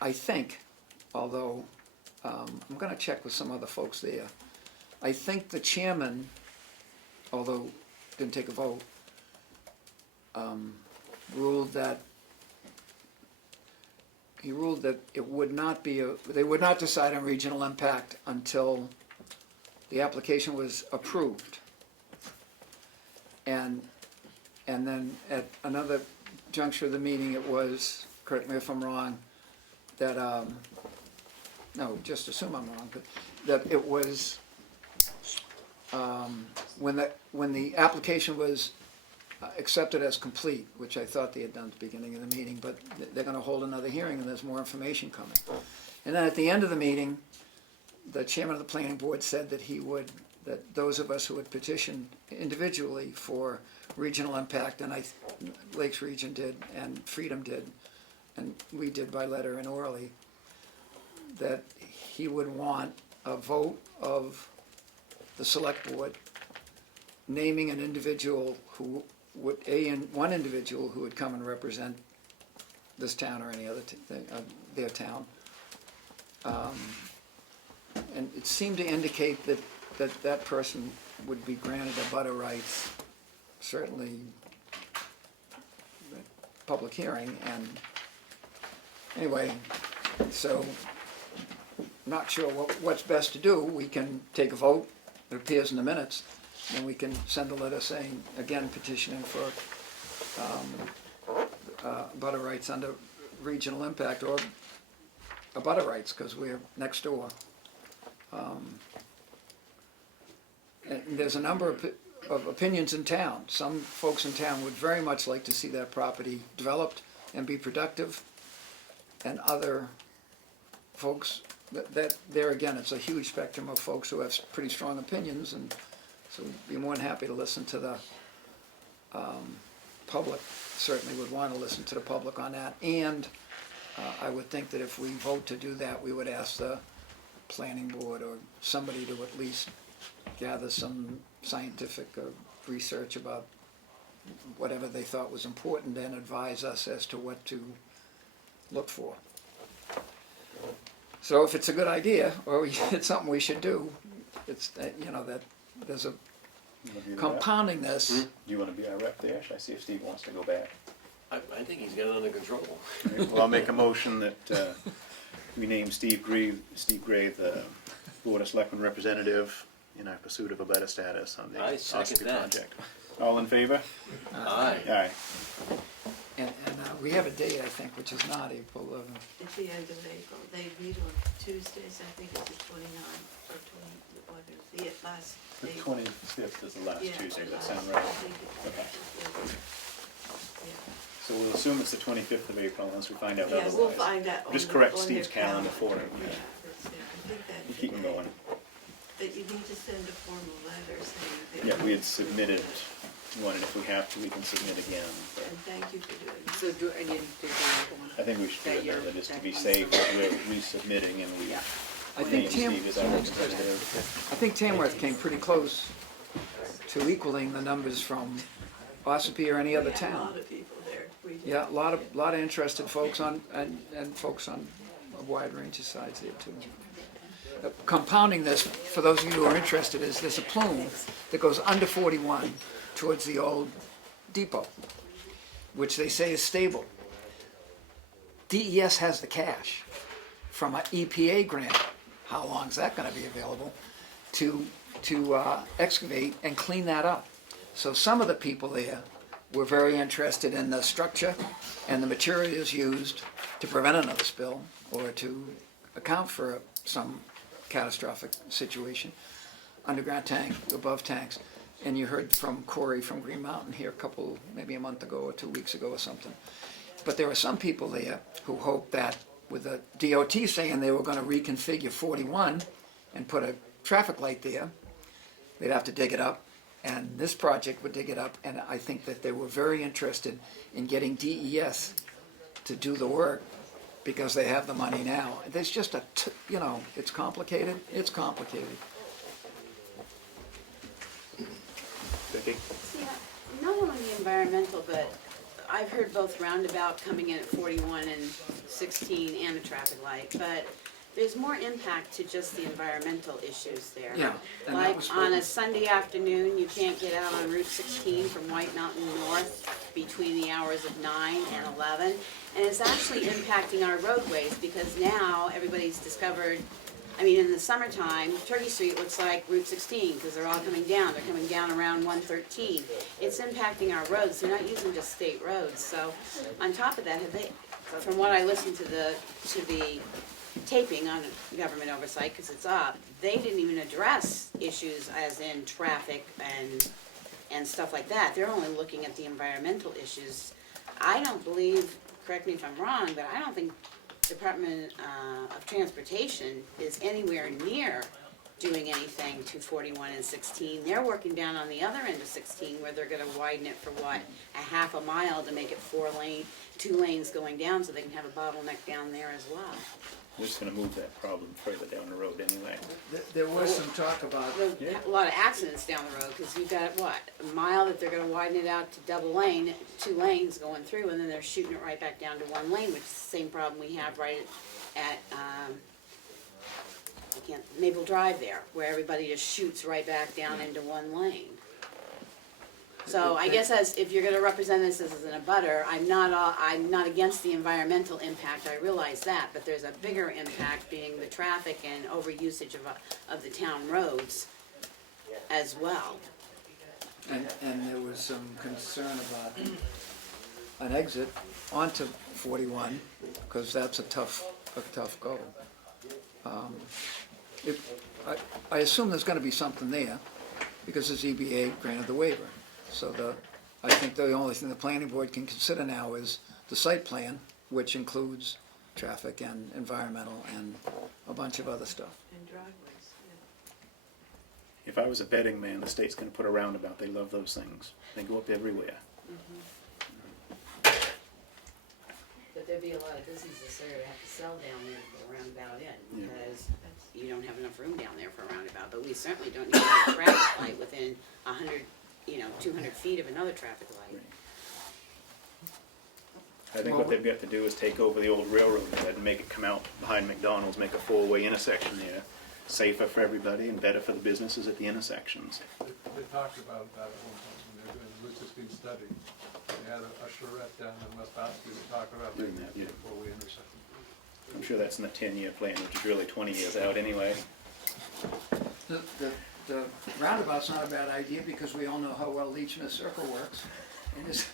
I think, although I'm going to check with some other folks there, I think the chairman, although didn't take a vote, ruled that he ruled that it would not be, they would not decide on regional impact until the application was approved. And then at another juncture of the meeting, it was, correct me if I'm wrong, that, no, just assume I'm wrong, but that it was, when the application was accepted as complete, which I thought they had done at the beginning of the meeting, but they're gonna hold another hearing and there's more information coming. And then at the end of the meeting, the chairman of the planning board said that he would, that those of us who had petitioned individually for regional impact, and Lakes Region did, and Freedom did, and we did by letter and orally, that he would want a vote of the select board naming an individual who would, one individual who would come and represent this town or any other, their town. And it seemed to indicate that person would be granted abutter rights, certainly public hearing, and anyway, so not sure what's best to do. We can take a vote, it appears in the minutes, and we can send a letter saying, again, petitioning for abutter rights under regional impact, or abutter rights, because we're next door. And there's a number of opinions in town. Some folks in town would very much like to see that property developed and be productive, and other folks, that there again, it's a huge spectrum of folks who have pretty strong opinions, and so we'd be more than happy to listen to the public. Certainly would want to listen to the public on that, and I would think that if we vote to do that, we would ask the planning board or somebody to at least gather some scientific research about whatever they thought was important and advise us as to what to look for. So if it's a good idea, or it's something we should do, it's, you know, that there's a compounding this. Do you want to be our rep there? Should I see if Steve wants to go back? I think he's got it under control. Well, I'll make a motion that we name Steve Gray the Board of Selectmen representative in our pursuit of a better status on the I second Ospey that. project. All in favor? Aye. Aye. And we have a date, I think, which is not April 11th. It's the end of April. They meet on Tuesdays, I think it's the 29th or 20, what is the last The day. 25th is the last Yeah, Tuesday, does that last- sound I right? think it's- Okay. yeah. So we'll assume it's the 25th of April unless we find out Yeah, otherwise. we'll find out. Just on correct their Steve's calendar for it. Yeah, that's it. I think that. You keep them going. But you need to send a formal letter saying that. Yeah, we had submitted one, and if we have to, we can submit again. But And thank you for doing that. So do, I need to do the one. I think we should do That it now, year, that is to that be one. safe, we're resubmitting and we, Yeah. I think Steve is our representative. I think Tamworth came pretty close to equaling the numbers from Ospey or any other We had a town. lot of people there. We did. Yeah, a lot of interested folks on, and folks on a wide range of sides there too. Compounding this, for those of you who are interested, is there's a plume that goes under 41 towards the old depot, which they say is stable. DES has the cash from an EPA grant. How long is that going to be available to excavate and clean that up? So some of the people there were very interested in the structure and the materials used to prevent another spill or to account for some catastrophic situation. Underground tank, above tanks. And you heard from Corey from Green Mountain here maybe a month ago or 2 weeks ago or something. But there were some people there who hoped that with the DOT saying they were going to reconfigure 41 and put a traffic light there, they'd have to dig it up, and this project would dig it up, and I think that they were very interested in getting DES to do the work because they have the money now. There's just you know, it's complicated. It's complicated. Vicky? See, not only the environmental, but I've heard both roundabout coming in at 41 and 16 and a traffic light, but there's more impact to just the environmental issues there. Yeah, and that Like was on what- a Sunday afternoon, you can't get out on Route 16 from White Mountain North between the hours of 9 and 11. And it's actually impacting our roadways because now everybody's discovered, I mean, in the summertime, Turkey Street looks like Route 16 because they're all coming down. They're coming down around 113. It's impacting our roads. They're not using just state roads. So on top of that, have they, from what I listened to the taping on government oversight, because it's up, they didn't even address issues as in traffic and stuff like that. They're only looking at the environmental issues. I don't believe, correct me if I'm wrong, but I don't think Department of Transportation is anywhere near doing anything to 41 and 16. They're working down on the other end of 16 where they're gonna widen it for what, a half a mile to make it 2 lanes going down so they can have a bottleneck down there as well. We're just gonna move that problem further down the road anyway. There was some talk about, A lot of accidents down the road, because you've got, what, a mile that they're gonna widen it out to double lane, 2 lanes going through, and then they're shooting it right back down to 1 lane, which is the same problem we have right at, Maple Drive there, where everybody just shoots right back down into 1 lane. So I guess if you're gonna represent this as an abutter, I'm not against the environmental impact, I realize that, but there's a bigger impact being the traffic and overusage of the town roads as well. and there was some concern about an exit onto 41, because that's a tough go. I assume there's gonna be something there, because the ZBA granted the waiver. So I think the only thing the planning board can consider now is the site plan, which includes traffic and environmental and a bunch of other stuff. And driveways, yeah. If I was a betting man, the state's gonna put a roundabout. They love those things. They go up everywhere. But there'd be a lot of businesses there that have to sell down there to put a roundabout in, Yeah. because you don't have enough room down there for a roundabout, but we certainly don't need a traffic light within 200 feet of another traffic light. I think what they've got to do is take over the old railroad bed and make it come out behind McDonald's, make a 4-way intersection there. Safer for everybody and better for the businesses at the intersections. They talked about that at one time when they were doing the Route 16 study. They had a charrette down in West Boston to talk about Doing that, yeah. before we intersection. I'm sure that's in the 10-year plan, which is really 20 years out anyway. The roundabout's not a bad idea, because we all know how well Leech in a Circle works. And it's-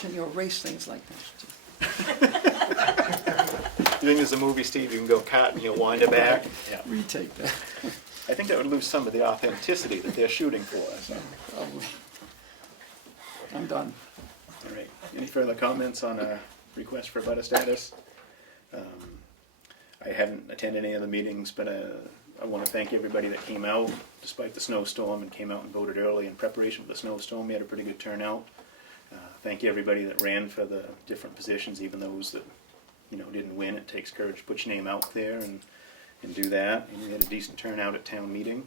Can you erase things like that? You think there's a movie, Steve, you can go cut and you'll wind it back? Yeah. Retake that. I think that would lose some of the authenticity that they're shooting for, so. Probably. I'm done. All right, any further comments on a request for butter status? I haven't attended any of the meetings, but I want to thank everybody that came out despite the snowstorm and came out and voted early in preparation for the snowstorm. We had a pretty good turnout. Thank you everybody that ran for the different positions, even those that didn't win. It takes courage to put your name out there and do that. And we had a decent turnout at town meeting.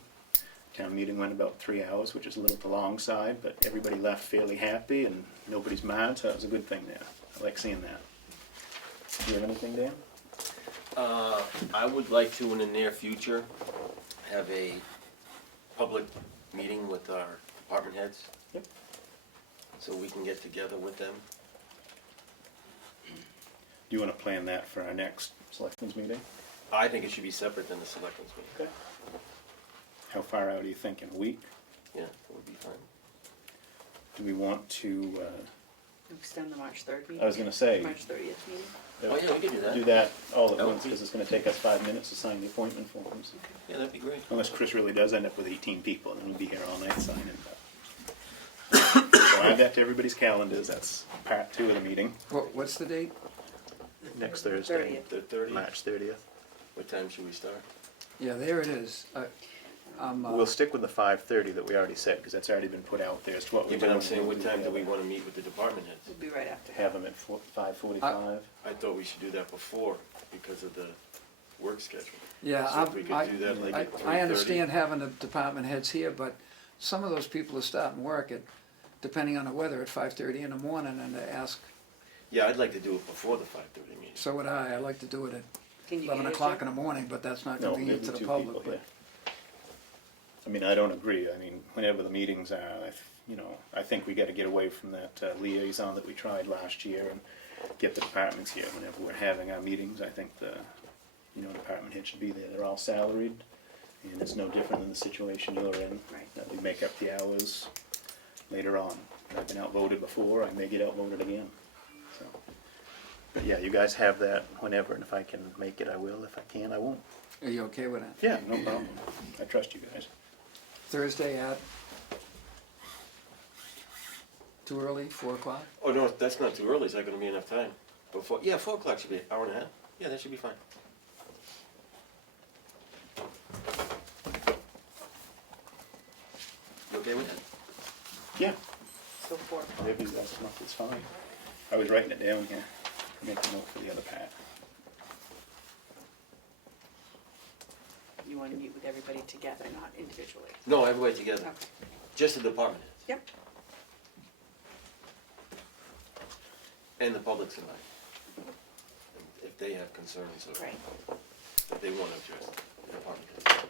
Town meeting went about 3 hours, which is a little to the long side, but everybody left fairly happy and nobody's mad, so that was a good thing there. I like seeing that. Do you have anything, Dan? I would like to, in the near future, have a public meeting with our department heads. Yep. So we can get together with them. Do you want to plan that for our next selectmen's meeting? I think it should be separate than the selectmen's meeting. Okay. How far out are you thinking? A week? Yeah, that would be fine. Do we want to, Extend the March 3rd meeting? I was gonna say, March 30th meeting? Oh, yeah, we can do that. do that all at That would once, be- because it's gonna take us 5 minutes to sign the appointment forms. Yeah, that'd be great. Unless Chris really does end up with 18 people, then we'll be here all night signing. So add that to everybody's calendars. That's part 2 of the meeting. What's the date? Next Thursday, 30th. The 30th? March 30th. What time should we start? Yeah, there it is. We'll stick with the 5:30 that we already said, because that's already been put out there as to what we're Yeah, doing. but I'm saying, what time do we want to meet with the department heads? It'll be right after. Have them at 5:45. I thought we should do that before, because of the work schedule. Yeah, So if we could do that like at 3:30. I understand having the department heads here, but some of those people are starting work at, depending on the weather, at 5:30 in the morning, and to ask Yeah, I'd like to do it before the 5:30 meeting. So would I like to do it at Can you 11 get it, o'clock Jim? in the morning, but that's not No, convenient maybe to the two public. people, yeah. I mean, I don't agree. I mean, whenever the meetings are, I think we gotta get away from that liaison that we tried last year and get the departments here. Whenever we're having our meetings, I think the, department head should be there. They're all salaried, and it's no different than the situation you're in. Right. That we make up the hours later on. I've been outvoted before, I may get outvoted again, so. But yeah, you guys have that whenever, and if I can make it, I will. If I can't, I won't. Are you okay with that? Yeah, no problem. I trust you guys. Thursday at, too early, 4 o'clock? Oh, no, that's not too early, is that gonna be enough time? Before, yeah, 4 o'clock should be an hour and a half, yeah, that should be fine. You okay with that? Yeah, So 4 o'clock. maybe that's enough, it's fine. I was writing it down here, make a note for the other part. You wanna meet with everybody together, not individually? No, everybody together, Okay. just the department heads. Yep. And the public tonight. If they have concerns or Right. if they wanna address the department heads.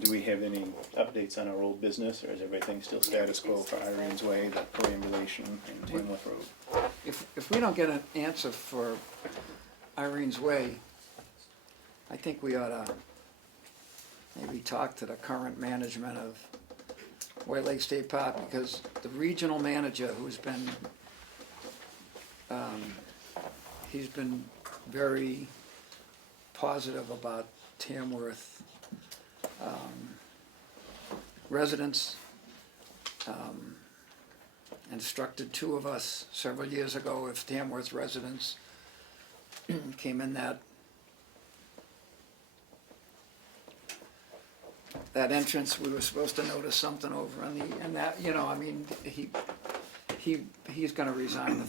Do we have any updates on our old business, or is everything still status quo for Irene's Way, the perambulation, and Tamworth Road? If we don't get an answer for Irene's Way, I think we ought to maybe talk to the current management of White Lake State Park, because the regional manager who's been, he's been very positive about Tamworth residents. Instructed two of us several years ago, if Tamworth residents came in that entrance, we were supposed to notice something over on the, and that, I mean, he's gonna resign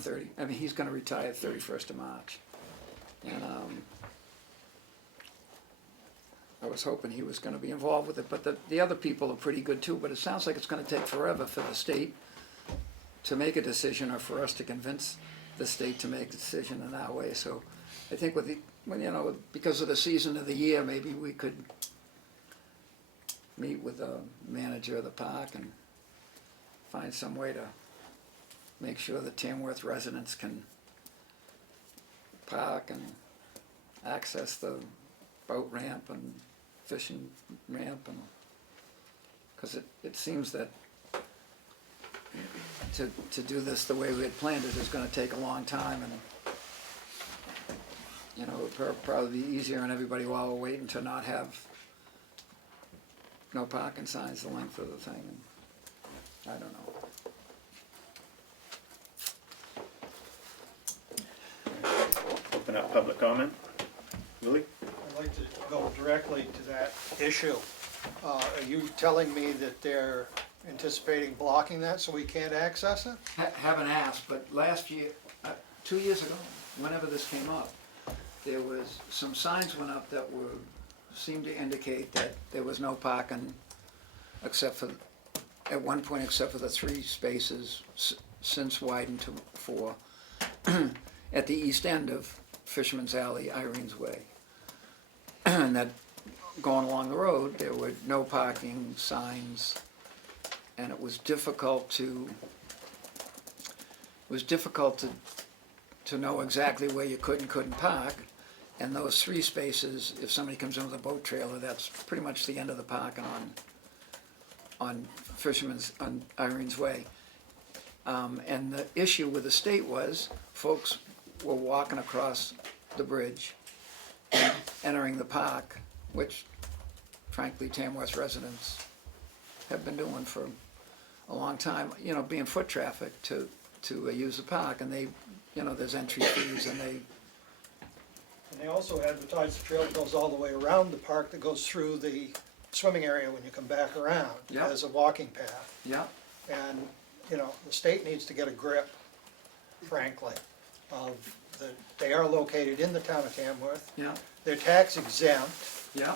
he's gonna retire 31st of March. And, I was hoping he was gonna be involved with it, but the other people are pretty good too, but it sounds like it's gonna take forever for the state to make a decision, or for us to convince the state to make a decision in that way. So I think because of the season of the year, maybe we could meet with the manager of the park and find some way to make sure that Tamworth residents can park and access the boat ramp and fishing ramp, and because it seems that to do this the way we had planned it is going to take a long time, and it would probably be easier on everybody while we're waiting to not have no parking signs the length of the thing, and I don't know. Open up public comment. Willie? I'd like to go directly to that issue. Are you telling me that they're anticipating blocking that so we can't access it? Haven't asked, but last year, 2 years ago, whenever this came up, there was, some signs went up that seemed to indicate that there was no parking at one point except for the 3 spaces, since widened to 4, at the east end of Fisherman's Alley, Irene's Way. And that, going along the road, there were no parking signs, and it was difficult to know exactly where you could and couldn't park. And those 3 spaces, if somebody comes in with a boat trailer, that's pretty much the end of the parking on Irene's Way. And the issue with the state was, folks were walking across the bridge, entering the park, which frankly Tamworth residents have been doing for a long time, being foot traffic to use the park, and they, there's entry fees, and And they also advertise the trail that goes all the way around the park, that goes through the swimming area when you come back around Yeah. as a walking path. yeah, And, the state needs to get a grip, frankly, of they are located in the town of Tamworth. yeah, They're tax exempt. yeah,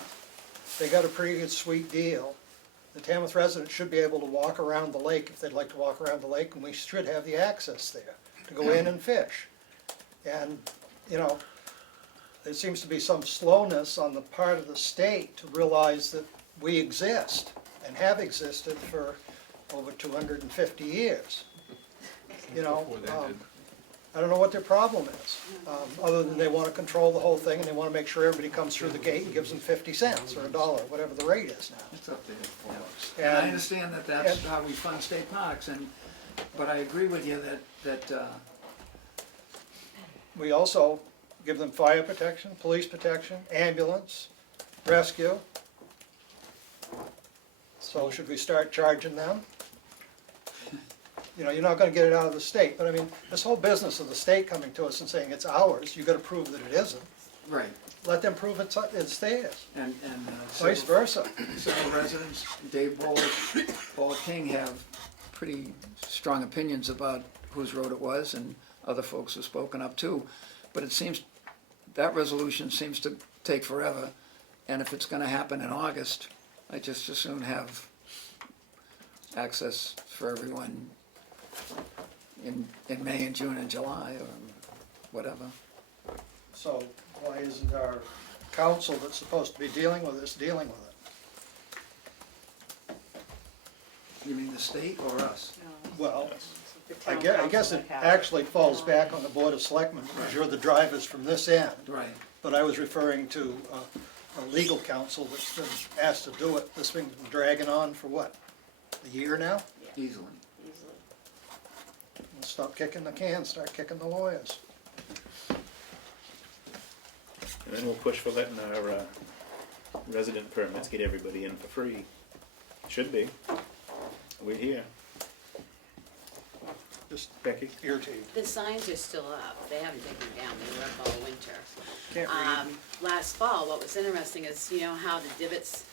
They got a pretty good sweet deal. The Tamworth residents should be able to walk around the lake if they'd like to walk around the lake, and we should have the access there to go in and fish. And, you know, there seems to be some slowness on the part of the state to realize that we exist and have existed for over 250 years. You know, Before they did. I don't know what their problem is, other than they want to control the whole thing and they want to make sure everybody comes through the gate and gives them 50 cents or $1, whatever the rate is now. It's up to you. And I understand that that's how we fund state parks, but I agree with you that We also give them fire protection, police protection, ambulance, rescue. So should we start charging them? You know, you're not gonna get it out of the state, but I mean, this whole business of the state coming to us and saying it's ours, you gotta prove that it isn't. right, Let them prove it's theirs, and vice versa. several residents, Dave Bowler, Paul King, have pretty strong opinions about whose road it was, and other folks have spoken up too. But it seems, that resolution seems to take forever, and if it's gonna happen in August, I just as soon have access for everyone in May and June and July, or whatever. So why isn't our council that's supposed to be dealing with this, dealing with it? You mean the state or us? Well, The I town guess council it would have actually falls back on the Board of Selectmen, because you're the drivers from this end. Right. But I was referring to a legal counsel that's been asked to do it. This thing's been dragging on for what, a year now? Easily. easily. Let's stop kicking the can, start kicking the lawyers. And then we'll push for letting our resident permits get everybody in for free. Should be. We're here. Just Becky? irritating. The signs are still up, they haven't taken them down, they were up all winter. Can't read. Last fall, what was interesting is, you know how the divots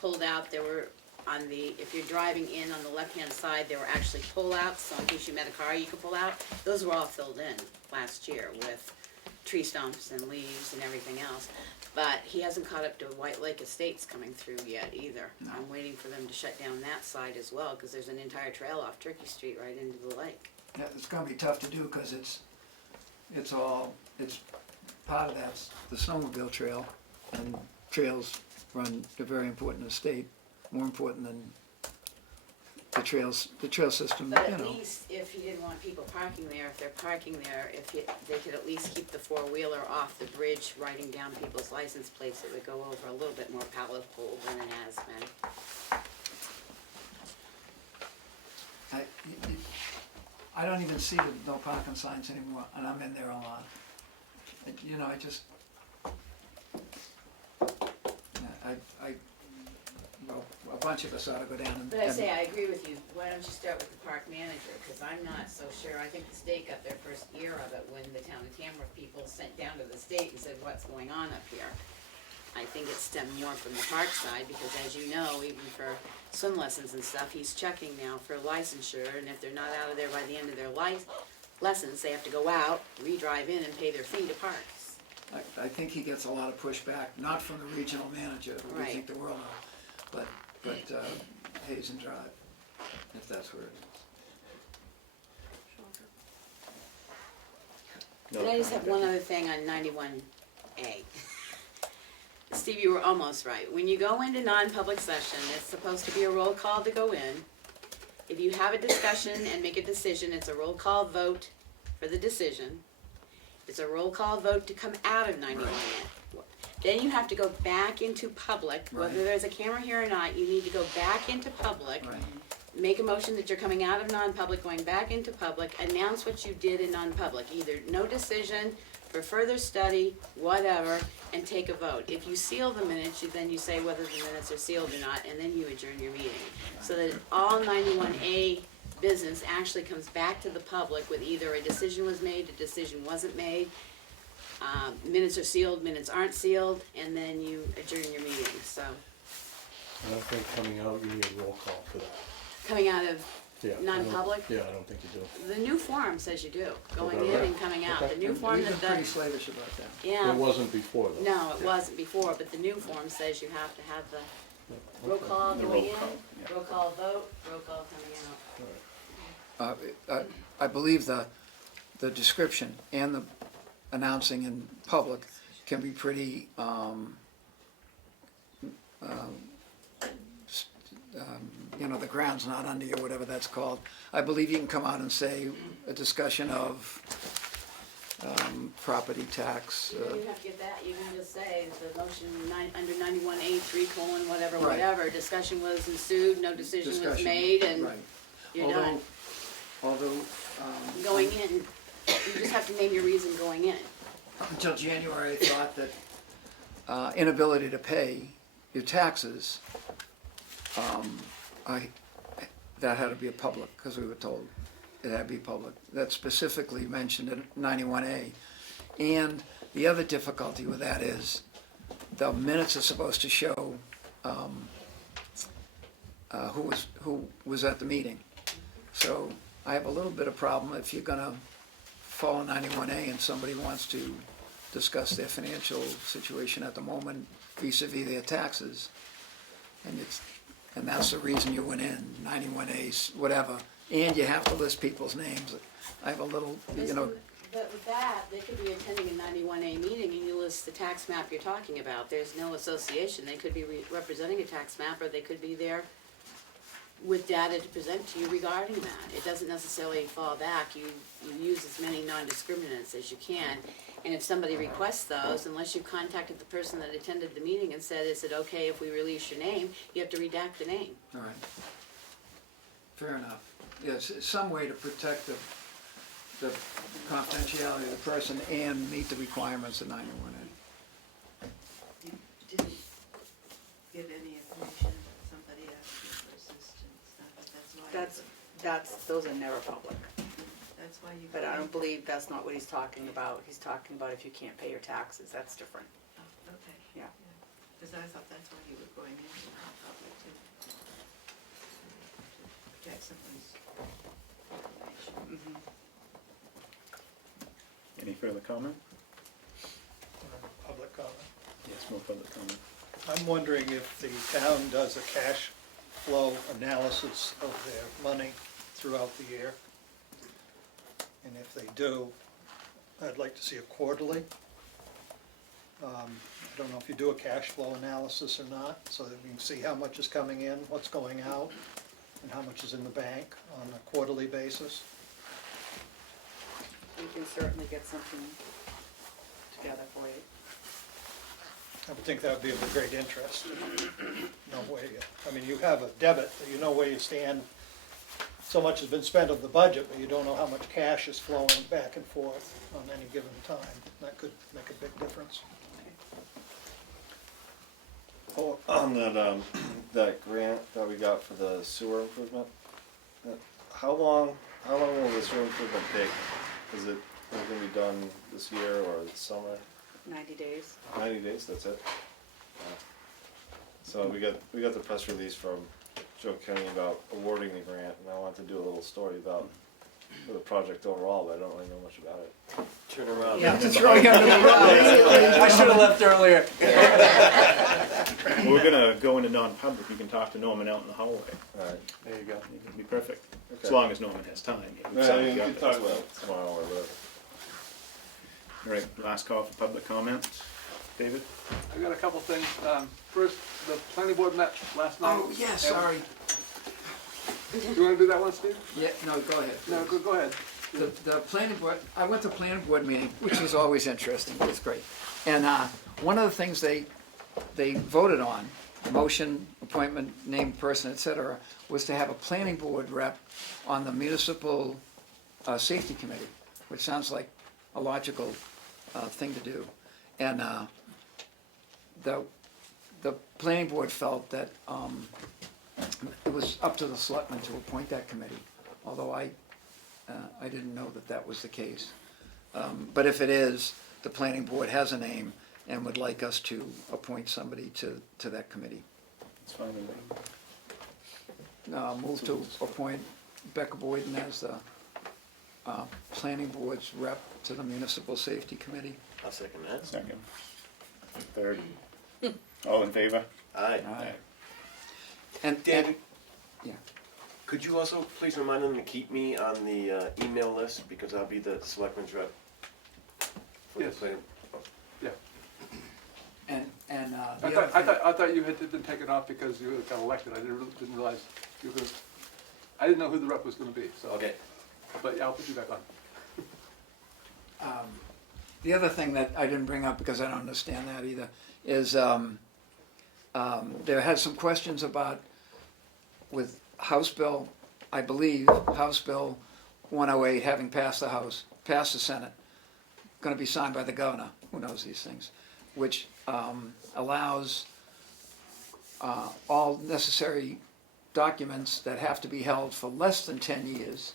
pulled out, there were on the, if you're driving in on the left-hand side, there were actually pull-outs, so in case you met a car, you could pull out. Those were all filled in last year with tree stumps and leaves and everything else. But he hasn't caught up to White Lake Estates coming through yet either. No. I'm waiting for them to shut down that side as well, because there's an entire trail off Turkey Street right into the lake. Yeah, it's gonna be tough to do, because it's part of that's the snowmobile trail, and trails run, they're very important to the state, more important than the trail system, But you at know. least if you didn't want people parking there, if they're parking there, they could at least keep the four-wheeler off the bridge, writing down people's license plates, it would go over a little bit more palatable than it has been. I don't even see the no parking signs anymore, and I'm in there a lot. You know, I just, well, a bunch of us ought to go down and. But I say, I agree with you, why don't you start with the park manager, cause I'm not so sure, I think the state got their first year of it when the town of Tamworth people sent down to the state and said, what's going on up here? I think it stemmed more from the park side, because as you know, even for swim lessons and stuff, he's checking now for licensure, and if they're not out of there by the end of their lessons, they have to go out, re-drive in and pay their fee to parks. I think he gets a lot of pushback, not from the regional manager, who we Right. think the world of, but Hazen Drive, if that's where it is. And I just have one other thing on 91A. Steve, you were almost right. When you go into non-public session, it's supposed to be a roll call to go in. If you have a discussion and make a decision, it's a roll call vote for the decision. It's a roll call vote to come out of 91A. Then you have to go back into public, whether Right. there's a camera here or not, you need to go back into public. Right. Make a motion that you're coming out of non-public, going back into public, announce what you did in non-public, either no decision, for further study, whatever, and take a vote. If you seal the minutes, then you say whether the minutes are sealed or not, and then you adjourn your meeting. So that all 91A business actually comes back to the public with either a decision was made, a decision wasn't made, minutes are sealed, minutes aren't sealed, and then you adjourn your meeting, so. I don't think coming out, you need a roll call for that. Coming out of Yeah, I don't- non-public? Yeah, I don't think you do. The new form says you do, going Okay. in and coming out. The new form We've that been pretty the, slavish about that. yeah, It wasn't before though. no, it wasn't before, but the new form says you have to have the roll call The going roll in, call, yeah. roll call vote, roll call coming out. I believe the description and announcing in public can be pretty, the ground's not under you, whatever that's called. I believe you can come out and say a discussion of property tax. You don't have to get that, you can just say the motion under 91A3 colon whatever, Right. whatever, discussion was ensued, no decision was Discussion, made, and right. you're done. Although, Going in, you just have to name your reason going in. up until January, I thought that inability to pay your taxes, that had to be a public, because we were told it had to be public. That's specifically mentioned in 91A. And the other difficulty with that is the minutes are supposed to show who was at the meeting. So I have a little bit of problem if you're gonna follow 91A and somebody wants to discuss their financial situation at the moment vis-a-vis their taxes. And that's the reason you went in, 91A's, whatever, and you have to list people's names. I have a little, But with that, they could be attending a 91A meeting and you list the tax map you're talking about. There's no association. They could be representing a tax map, or they could be there with data to present to you regarding that. It doesn't necessarily fall back. You use as many non-discriminants as you can. And if somebody requests those, unless you contacted the person that attended the meeting and said, is it okay if we release your name, you have to redact the name. all right. Fair enough. Yes, some way to protect the confidentiality of the person and meet the requirements of 91A. You didn't give any information, somebody asked you for assistance, that's why. Those are never public. That's why you. But I don't believe that's not what he's talking about. He's talking about if you can't pay your taxes, that's different. Oh, okay. Yeah. Because I thought that's why you were going into non-public to protect someone's information. Any further comment? Public comment. Yes, more public comment. I'm wondering if the town does a cash flow analysis of their money throughout the year. And if they do, I'd like to see a quarterly. I don't know if you do a cash flow analysis or not, so that we can see how much is coming in, what's going out, and how much is in the bank on a quarterly basis. We can certainly get something together for you. I would think that would be of great interest. No way, I mean, you have a debit, you know where you stand. So much has been spent of the budget, but you don't know how much cash is flowing back and forth on any given time. That could make a big difference. Oh, on that grant that we got for the sewer improvement, how long will the sewer improvement take? Is it gonna be done this year or this summer? 90 days. 90 days, that's it? Yeah. So we got the press release from Joe County about awarding the grant, and I wanted to do a little story about the project overall, but I don't really know much about it. Turn around. Yeah, to throw you under the bus. I should have left earlier. Well, we're gonna go into non-public, you can talk to Norman out in the hallway. Alright, there you go. It'll be perfect, as Okay. long as Norman has time. Yeah, you can talk about it tomorrow or whatever. All right, last call for public comment. David? I got a couple things. First, the planning board met last night. Oh, yeah, sorry. You wanna do that one, Steve? Yeah, no, go ahead. No, go ahead. The planning board, I went to planning board meeting, which was always interesting, it was great. And one of the things they voted on, motion, appointment, named person, et cetera, was to have a planning board rep on the municipal safety committee, which sounds like a logical thing to do. And the planning board felt that it was up to the selectmen to appoint that committee, although I didn't know that that was the case. But if it is, the planning board has a name and would like us to appoint somebody to that committee. It's fine with me. Move to appoint Becca Boyden as the planning board's rep to the municipal safety committee. I'll second that. Second. Third. All in favor? Aye. Aye. And David, yeah. could you also please remind them to keep me on the email list, because I'll be the selectman's rep for the Yes. planning. Yeah. And, I thought you had been taken off because you got elected. I didn't realize you were gonna, I didn't know who the rep was gonna be, so. Okay. But yeah, I'll put you back on. the other thing that I didn't bring up because I don't understand that either is there had some questions about with House Bill, I believe, House Bill 108 having passed the House, passed the Senate, going to be signed by the governor, who knows these things, which allows all necessary documents that have to be held for less than 10 years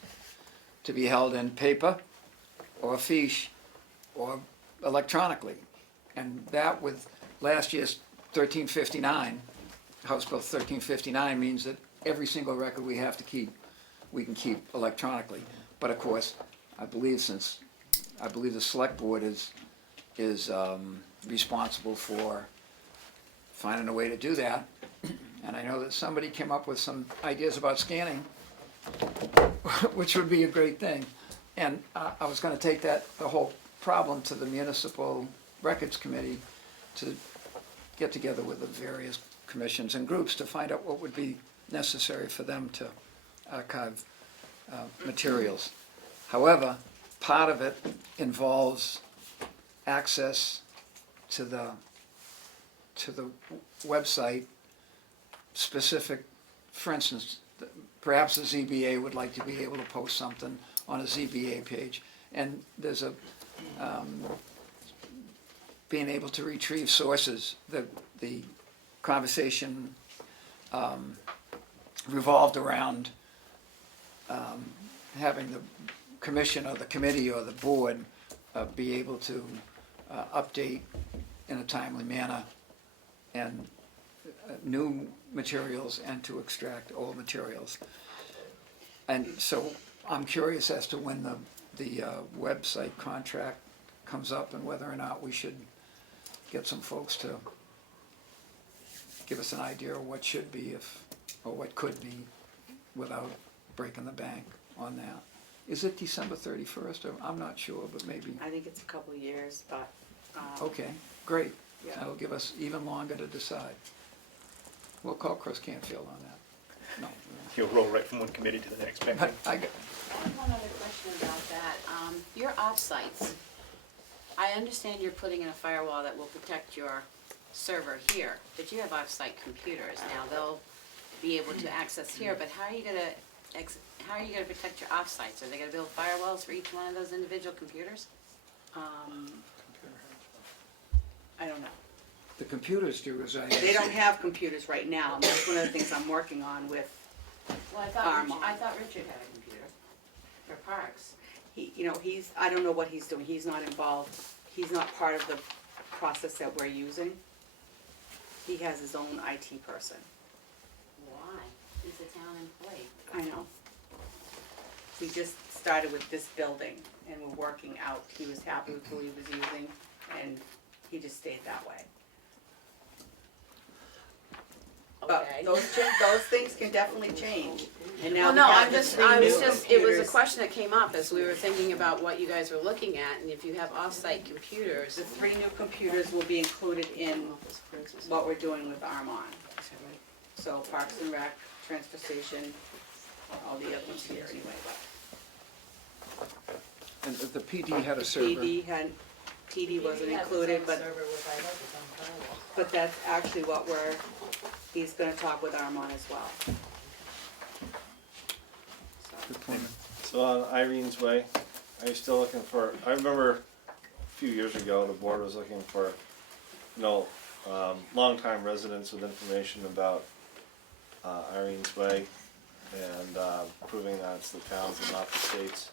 to be held in paper or fiche or electronically. And that with last year's 1359, House Bill 1359 means that every single record we have to keep, we can keep electronically. But of course, I believe the select board is responsible for finding a way to do that. And I know that somebody came up with some ideas about scanning, which would be a great thing. And I was gonna take the whole problem to the Municipal Records Committee to get together with the various commissions and groups to find out what would be necessary for them to archive materials. However, part of it involves access to the website specific, for instance, perhaps the ZBA would like to be able to post something on a ZBA page. And there's a, being able to retrieve sources. The conversation revolved around having the commission or the committee or the board be able to update in a timely manner and new materials and to extract old materials. And so I'm curious as to when the website contract comes up and whether or not we should get some folks to give us an idea of what should be or what could be without breaking the bank on that. Is it December 31st? I'm not sure, but maybe. I think it's a couple of years, but. Okay, great. Yeah. That'll give us even longer to decide. We'll call Chris Canfield on that. No. He'll roll right from one committee to the next pending. I got, I have one other question about that. Your offsites, I understand you're putting in a firewall that will protect your server here, but you have offsite computers. Now, they'll be able to access here, but how are you gonna protect your offsites? Are they gonna build firewalls for each one of those individual computers? I don't know. the computers do as I. They don't have computers right now, and that's one of the things I'm working on with Well, I thought Richard had a computer for parks. I don't know what he's doing, he's not involved, he's not part of the process that we're using. He has his own IT person. Why? He's a town employee. I know. We just started with this building, and we're working out, he was happy with who he was using, and he just stayed that way. But Okay. those things can definitely change, and now Well, we no, have I'm the just, three I was new just, it was a computers. question that came up as we were thinking about what you guys were looking at, and if you have off-site computers. The three new computers will be included in what we're doing with Armon. So Parks and Rec, Transfer Station, all the other ones here anyway, but. And the PD had a server. PD wasn't included, but that's actually what he's gonna talk with Armon as well. Good point. So on Irene's Way, are you still looking for, I remember a few years ago, the board was looking for, longtime residents with information about Irene's Way and proving that it's the towns and not the states.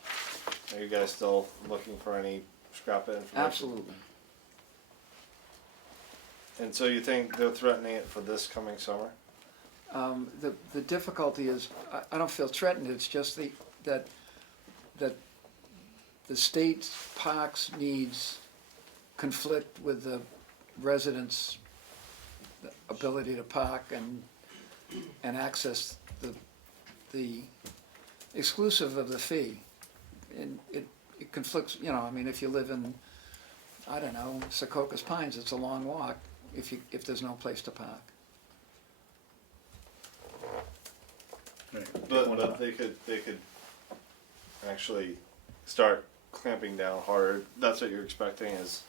Are you guys still looking for any scrap of information? Absolutely. And so you think they're threatening it for this coming summer? The difficulty is, I don't feel threatened, it's just that the state's parks needs conflict with the residents' ability to park and access the exclusive of the fee. And it conflicts, if you live in I don't know, Secocas Pines, it's a long walk if there's no place to park. Right. But they could actually start clamping down harder. That's what you're expecting, is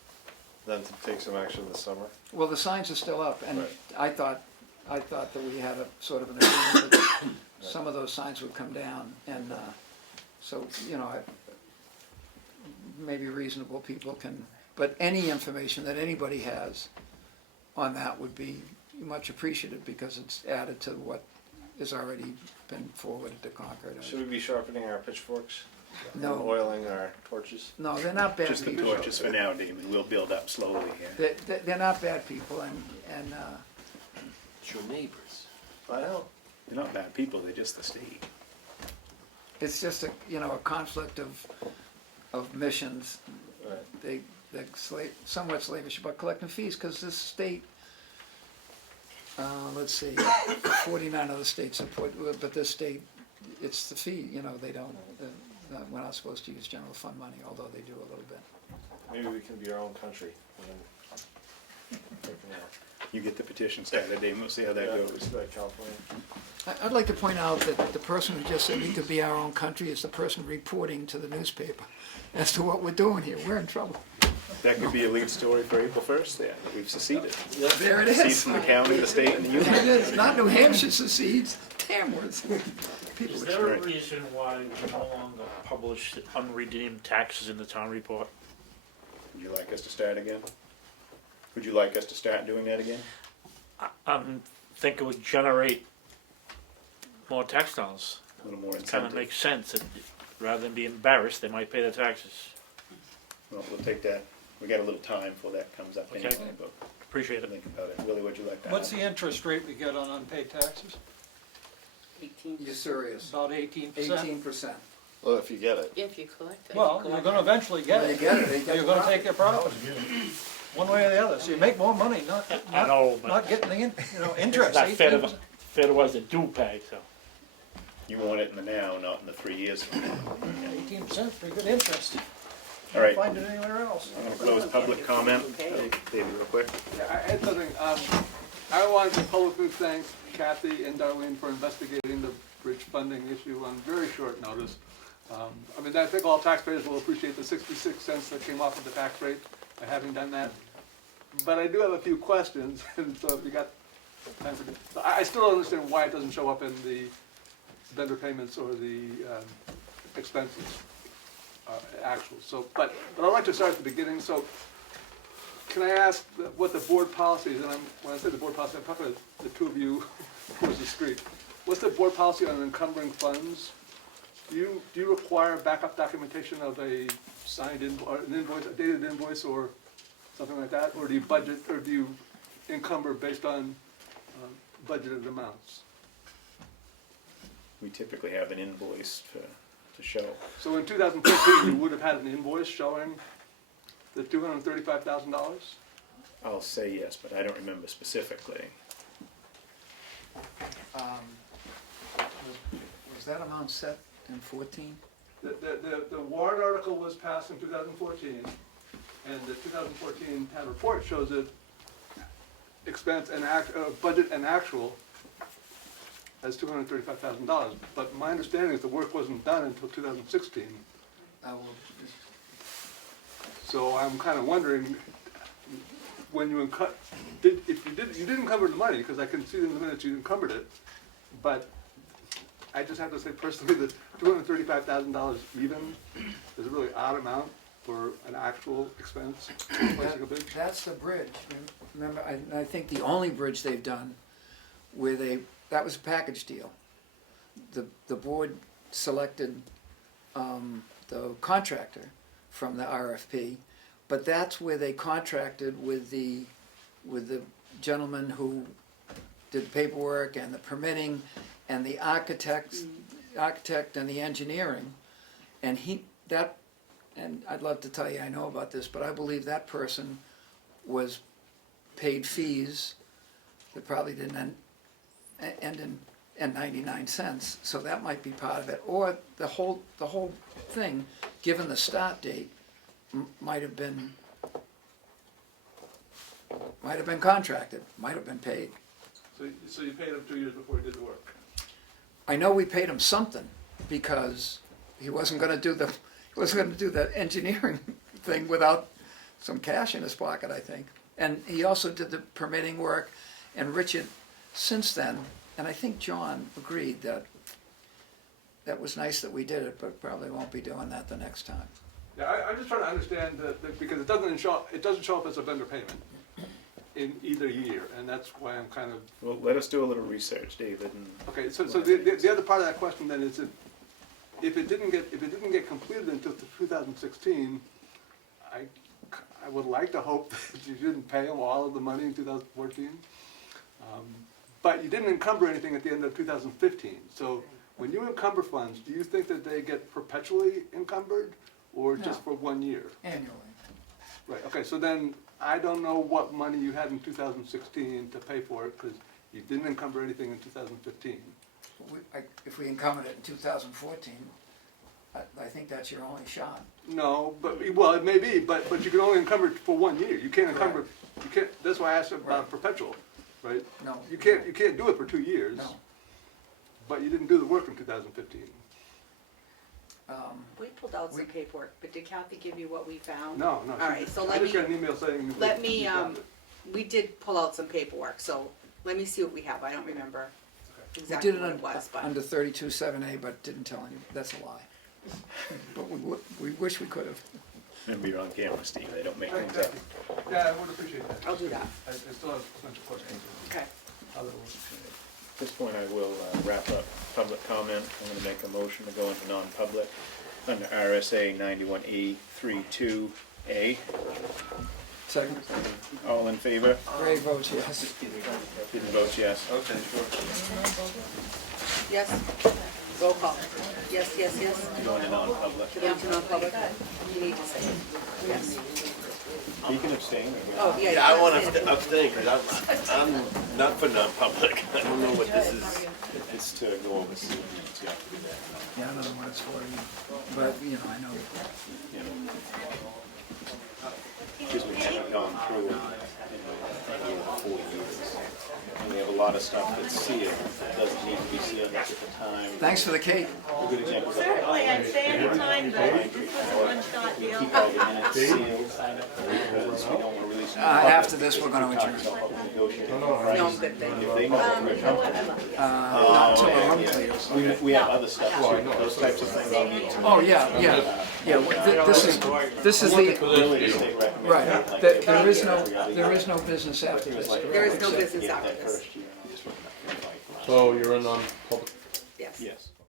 them to take some action this summer? Well, the signs are still up, and Right. I thought that we had a sort of an agreement that some of those signs would come down, and so, you know, maybe reasonable people can, but any information that anybody has on that would be much appreciated, because it's added to what has already been forwarded to Concord. Should we be sharpening our pitchforks? No. And oiling our torches? No, they're not bad Just the people. torches for now, Damon, we'll build up slowly here. They're not bad people, and It's your neighbors. I know. They're not bad people, they're just the state. it's just a, you know, a conflict of missions. Right. They're somewhat slavish about collecting fees, because this state, let's see, 49 other states support, but this state, it's the fee, you know, they don't, we're not supposed to use general fund money, although they do a little bit. Maybe we can be our own country. And then take them out. You get the petition started, Damon, we'll see how that Yeah, goes. it's like California. I'd like to point out that the person who just said we could be our own country is the person reporting to the newspaper as to what we're doing here. We're in trouble. That could be a lead story for April 1st, there, that we've seceded. There it Secede is. from the county, the state, and the There it union. is. Not New Hampshire secedes, Tamworth. People Is are there a Right. reason why we no longer publish the unredeemed taxes in the town report? Would you like us to start again? Would you like us to start doing that again? I think it would generate more tax dollars. A little more Kind of incentive? makes sense, that rather than be embarrassed, they might pay their taxes. Well, we'll take that, we got a little time before that comes up Okay. anyway, but Appreciate it. think about it. Willie, would you like to? What's the interest rate we get on unpaid taxes? 18, You're serious. About 18%? 18%. Well, if you get it. if you collect it. Well, you're gonna eventually get When it. you get it, they get You're the gonna take your profit, one way or the other. So you make more money, I know, but not getting the, it's interest. not fair 18%. fair to us that do pay, so. You want it in the now, not in the 3 years from now. 18%, pretty good interest. All right, Can't find it anywhere else. I'm gonna close public comment. David, real quick. Yeah, I had something, I wanted to publicly thank Kathy and Darlene for investigating the bridge funding issue on very short notice. I mean, I think all taxpayers will appreciate the 66 cents that came off of the tax rate by having done that. But I do have a few questions, and so if you got time for, so I still don't understand why it doesn't show up in the vendor payments or the expenses, actual. So, but I'd like to start at the beginning. So, can I ask what the board policy is? And when I say the board policy, I'm talking about the two of you across the street. What's the board policy on encumbering funds? Do you require backup documentation of a signed invoice, an invoice, a dated invoice, or something like that? Or do you budget, or do you encumber based on budgeted amounts? We typically have an invoice to show. So in 2015, you would have had an invoice showing the $235,000? I'll say yes, but I don't remember specifically. Was that amount set in 14? The warrant article was passed in 2014, and the 2014 town report shows it expense and budget and actual as $235,000. But my understanding is the work wasn't done until 2016. So I'm kind of wondering, when you you didn't encumber the money, because I can see in the minutes you encumbered it, but I just have to say personally that $235,000 even is a really odd amount for an actual expense. That's the bridge. Remember, I think the only bridge they've done where that was a package deal. The board selected the contractor from the RFP, but that's where they contracted with the gentleman who did the paperwork and the permitting and the architect and the engineering, and and I'd love to tell you I know about this, but I believe that person was paid fees that probably didn't end in 99 cents, so that might be part of it. Or the whole thing, given the start date, might have been might have been contracted, might have been paid. So you paid him 2 years before he did the work? I know we paid him something because he wasn't gonna do the engineering thing without some cash in his pocket, I think. And he also did the permitting work, and Richard, since then, and I think John agreed that that was nice that we did it, but probably won't be doing that the next time. Yeah, I'm just trying to understand that because it doesn't show up as a vendor payment in either year, and that's why I'm kind of. Well, let us do a little research, David, and Okay, so the other part of that question then is if it didn't get completed until 2016, I would like to hope that you didn't pay them all of the money in 2014. But you didn't encumber anything at the end of 2015. So when you encumber funds, do you think that they get perpetually encumbered or just for 1 year? Annually. Right, okay, so then I don't know what money you had in 2016 to pay for it because you didn't encumber anything in 2015. If we encumbered it in 2014, I think that's your only shot. No, but, well, it may be, but you can only encumber it for 1 year. You can't encumber, you can't, that's why I asked about perpetual, right? No. You can't do it for 2 years. No. But you didn't do the work in 2015. We pulled out some paperwork, but did Kathy give you what we found? No. All right, so I let just got an me, email saying. let me, you got it. we did pull out some paperwork, so let me see what we have. I don't remember We exactly did what it it was, but. under 32.7A, but didn't tell any, that's a lie. But we wish we could have. and be on camera, Steve, they don't make things up. Yeah, I would appreciate that. I'll do that. I still have a bunch of questions. Okay. How that works. At this point, I will wrap up public comment. I'm gonna make a motion to go into non-public under RSA 91A32A. Second. All in favor? Ray votes yes. Didn't vote yes. Okay, sure. Yes, roll call. Yes, yes, yes. Going to non-public. To go into non-public? You need to say it. Yes. You can abstain. or- Oh, yeah. Yeah, I you want can say it. to abstain because I'm not for non-public. I don't know what this is. It's to go over the minutes, you have to do that. Yeah, I don't know what it's for, but, you know, I know. You know. Because we haven't gone through it in 4 years. And we have a lot of stuff that's sealed, that doesn't need to be sealed at the time. Thanks for the cake. A good example is like, Certainly, I'd say any time, but this was a one-shot deal. keep all the minutes sealed, because we don't want to release. After this, we're gonna adjourn. No, I'm good, thank you. If they know that we're comfortable. Not till the home clears. We have other stuff too, those types of things I'll need to. Oh, yeah. This is the, Really, the state recommends. right, there is no business after this, correct? There is no Except business get after that this. first year. So you're in non-public? Yes. Yes.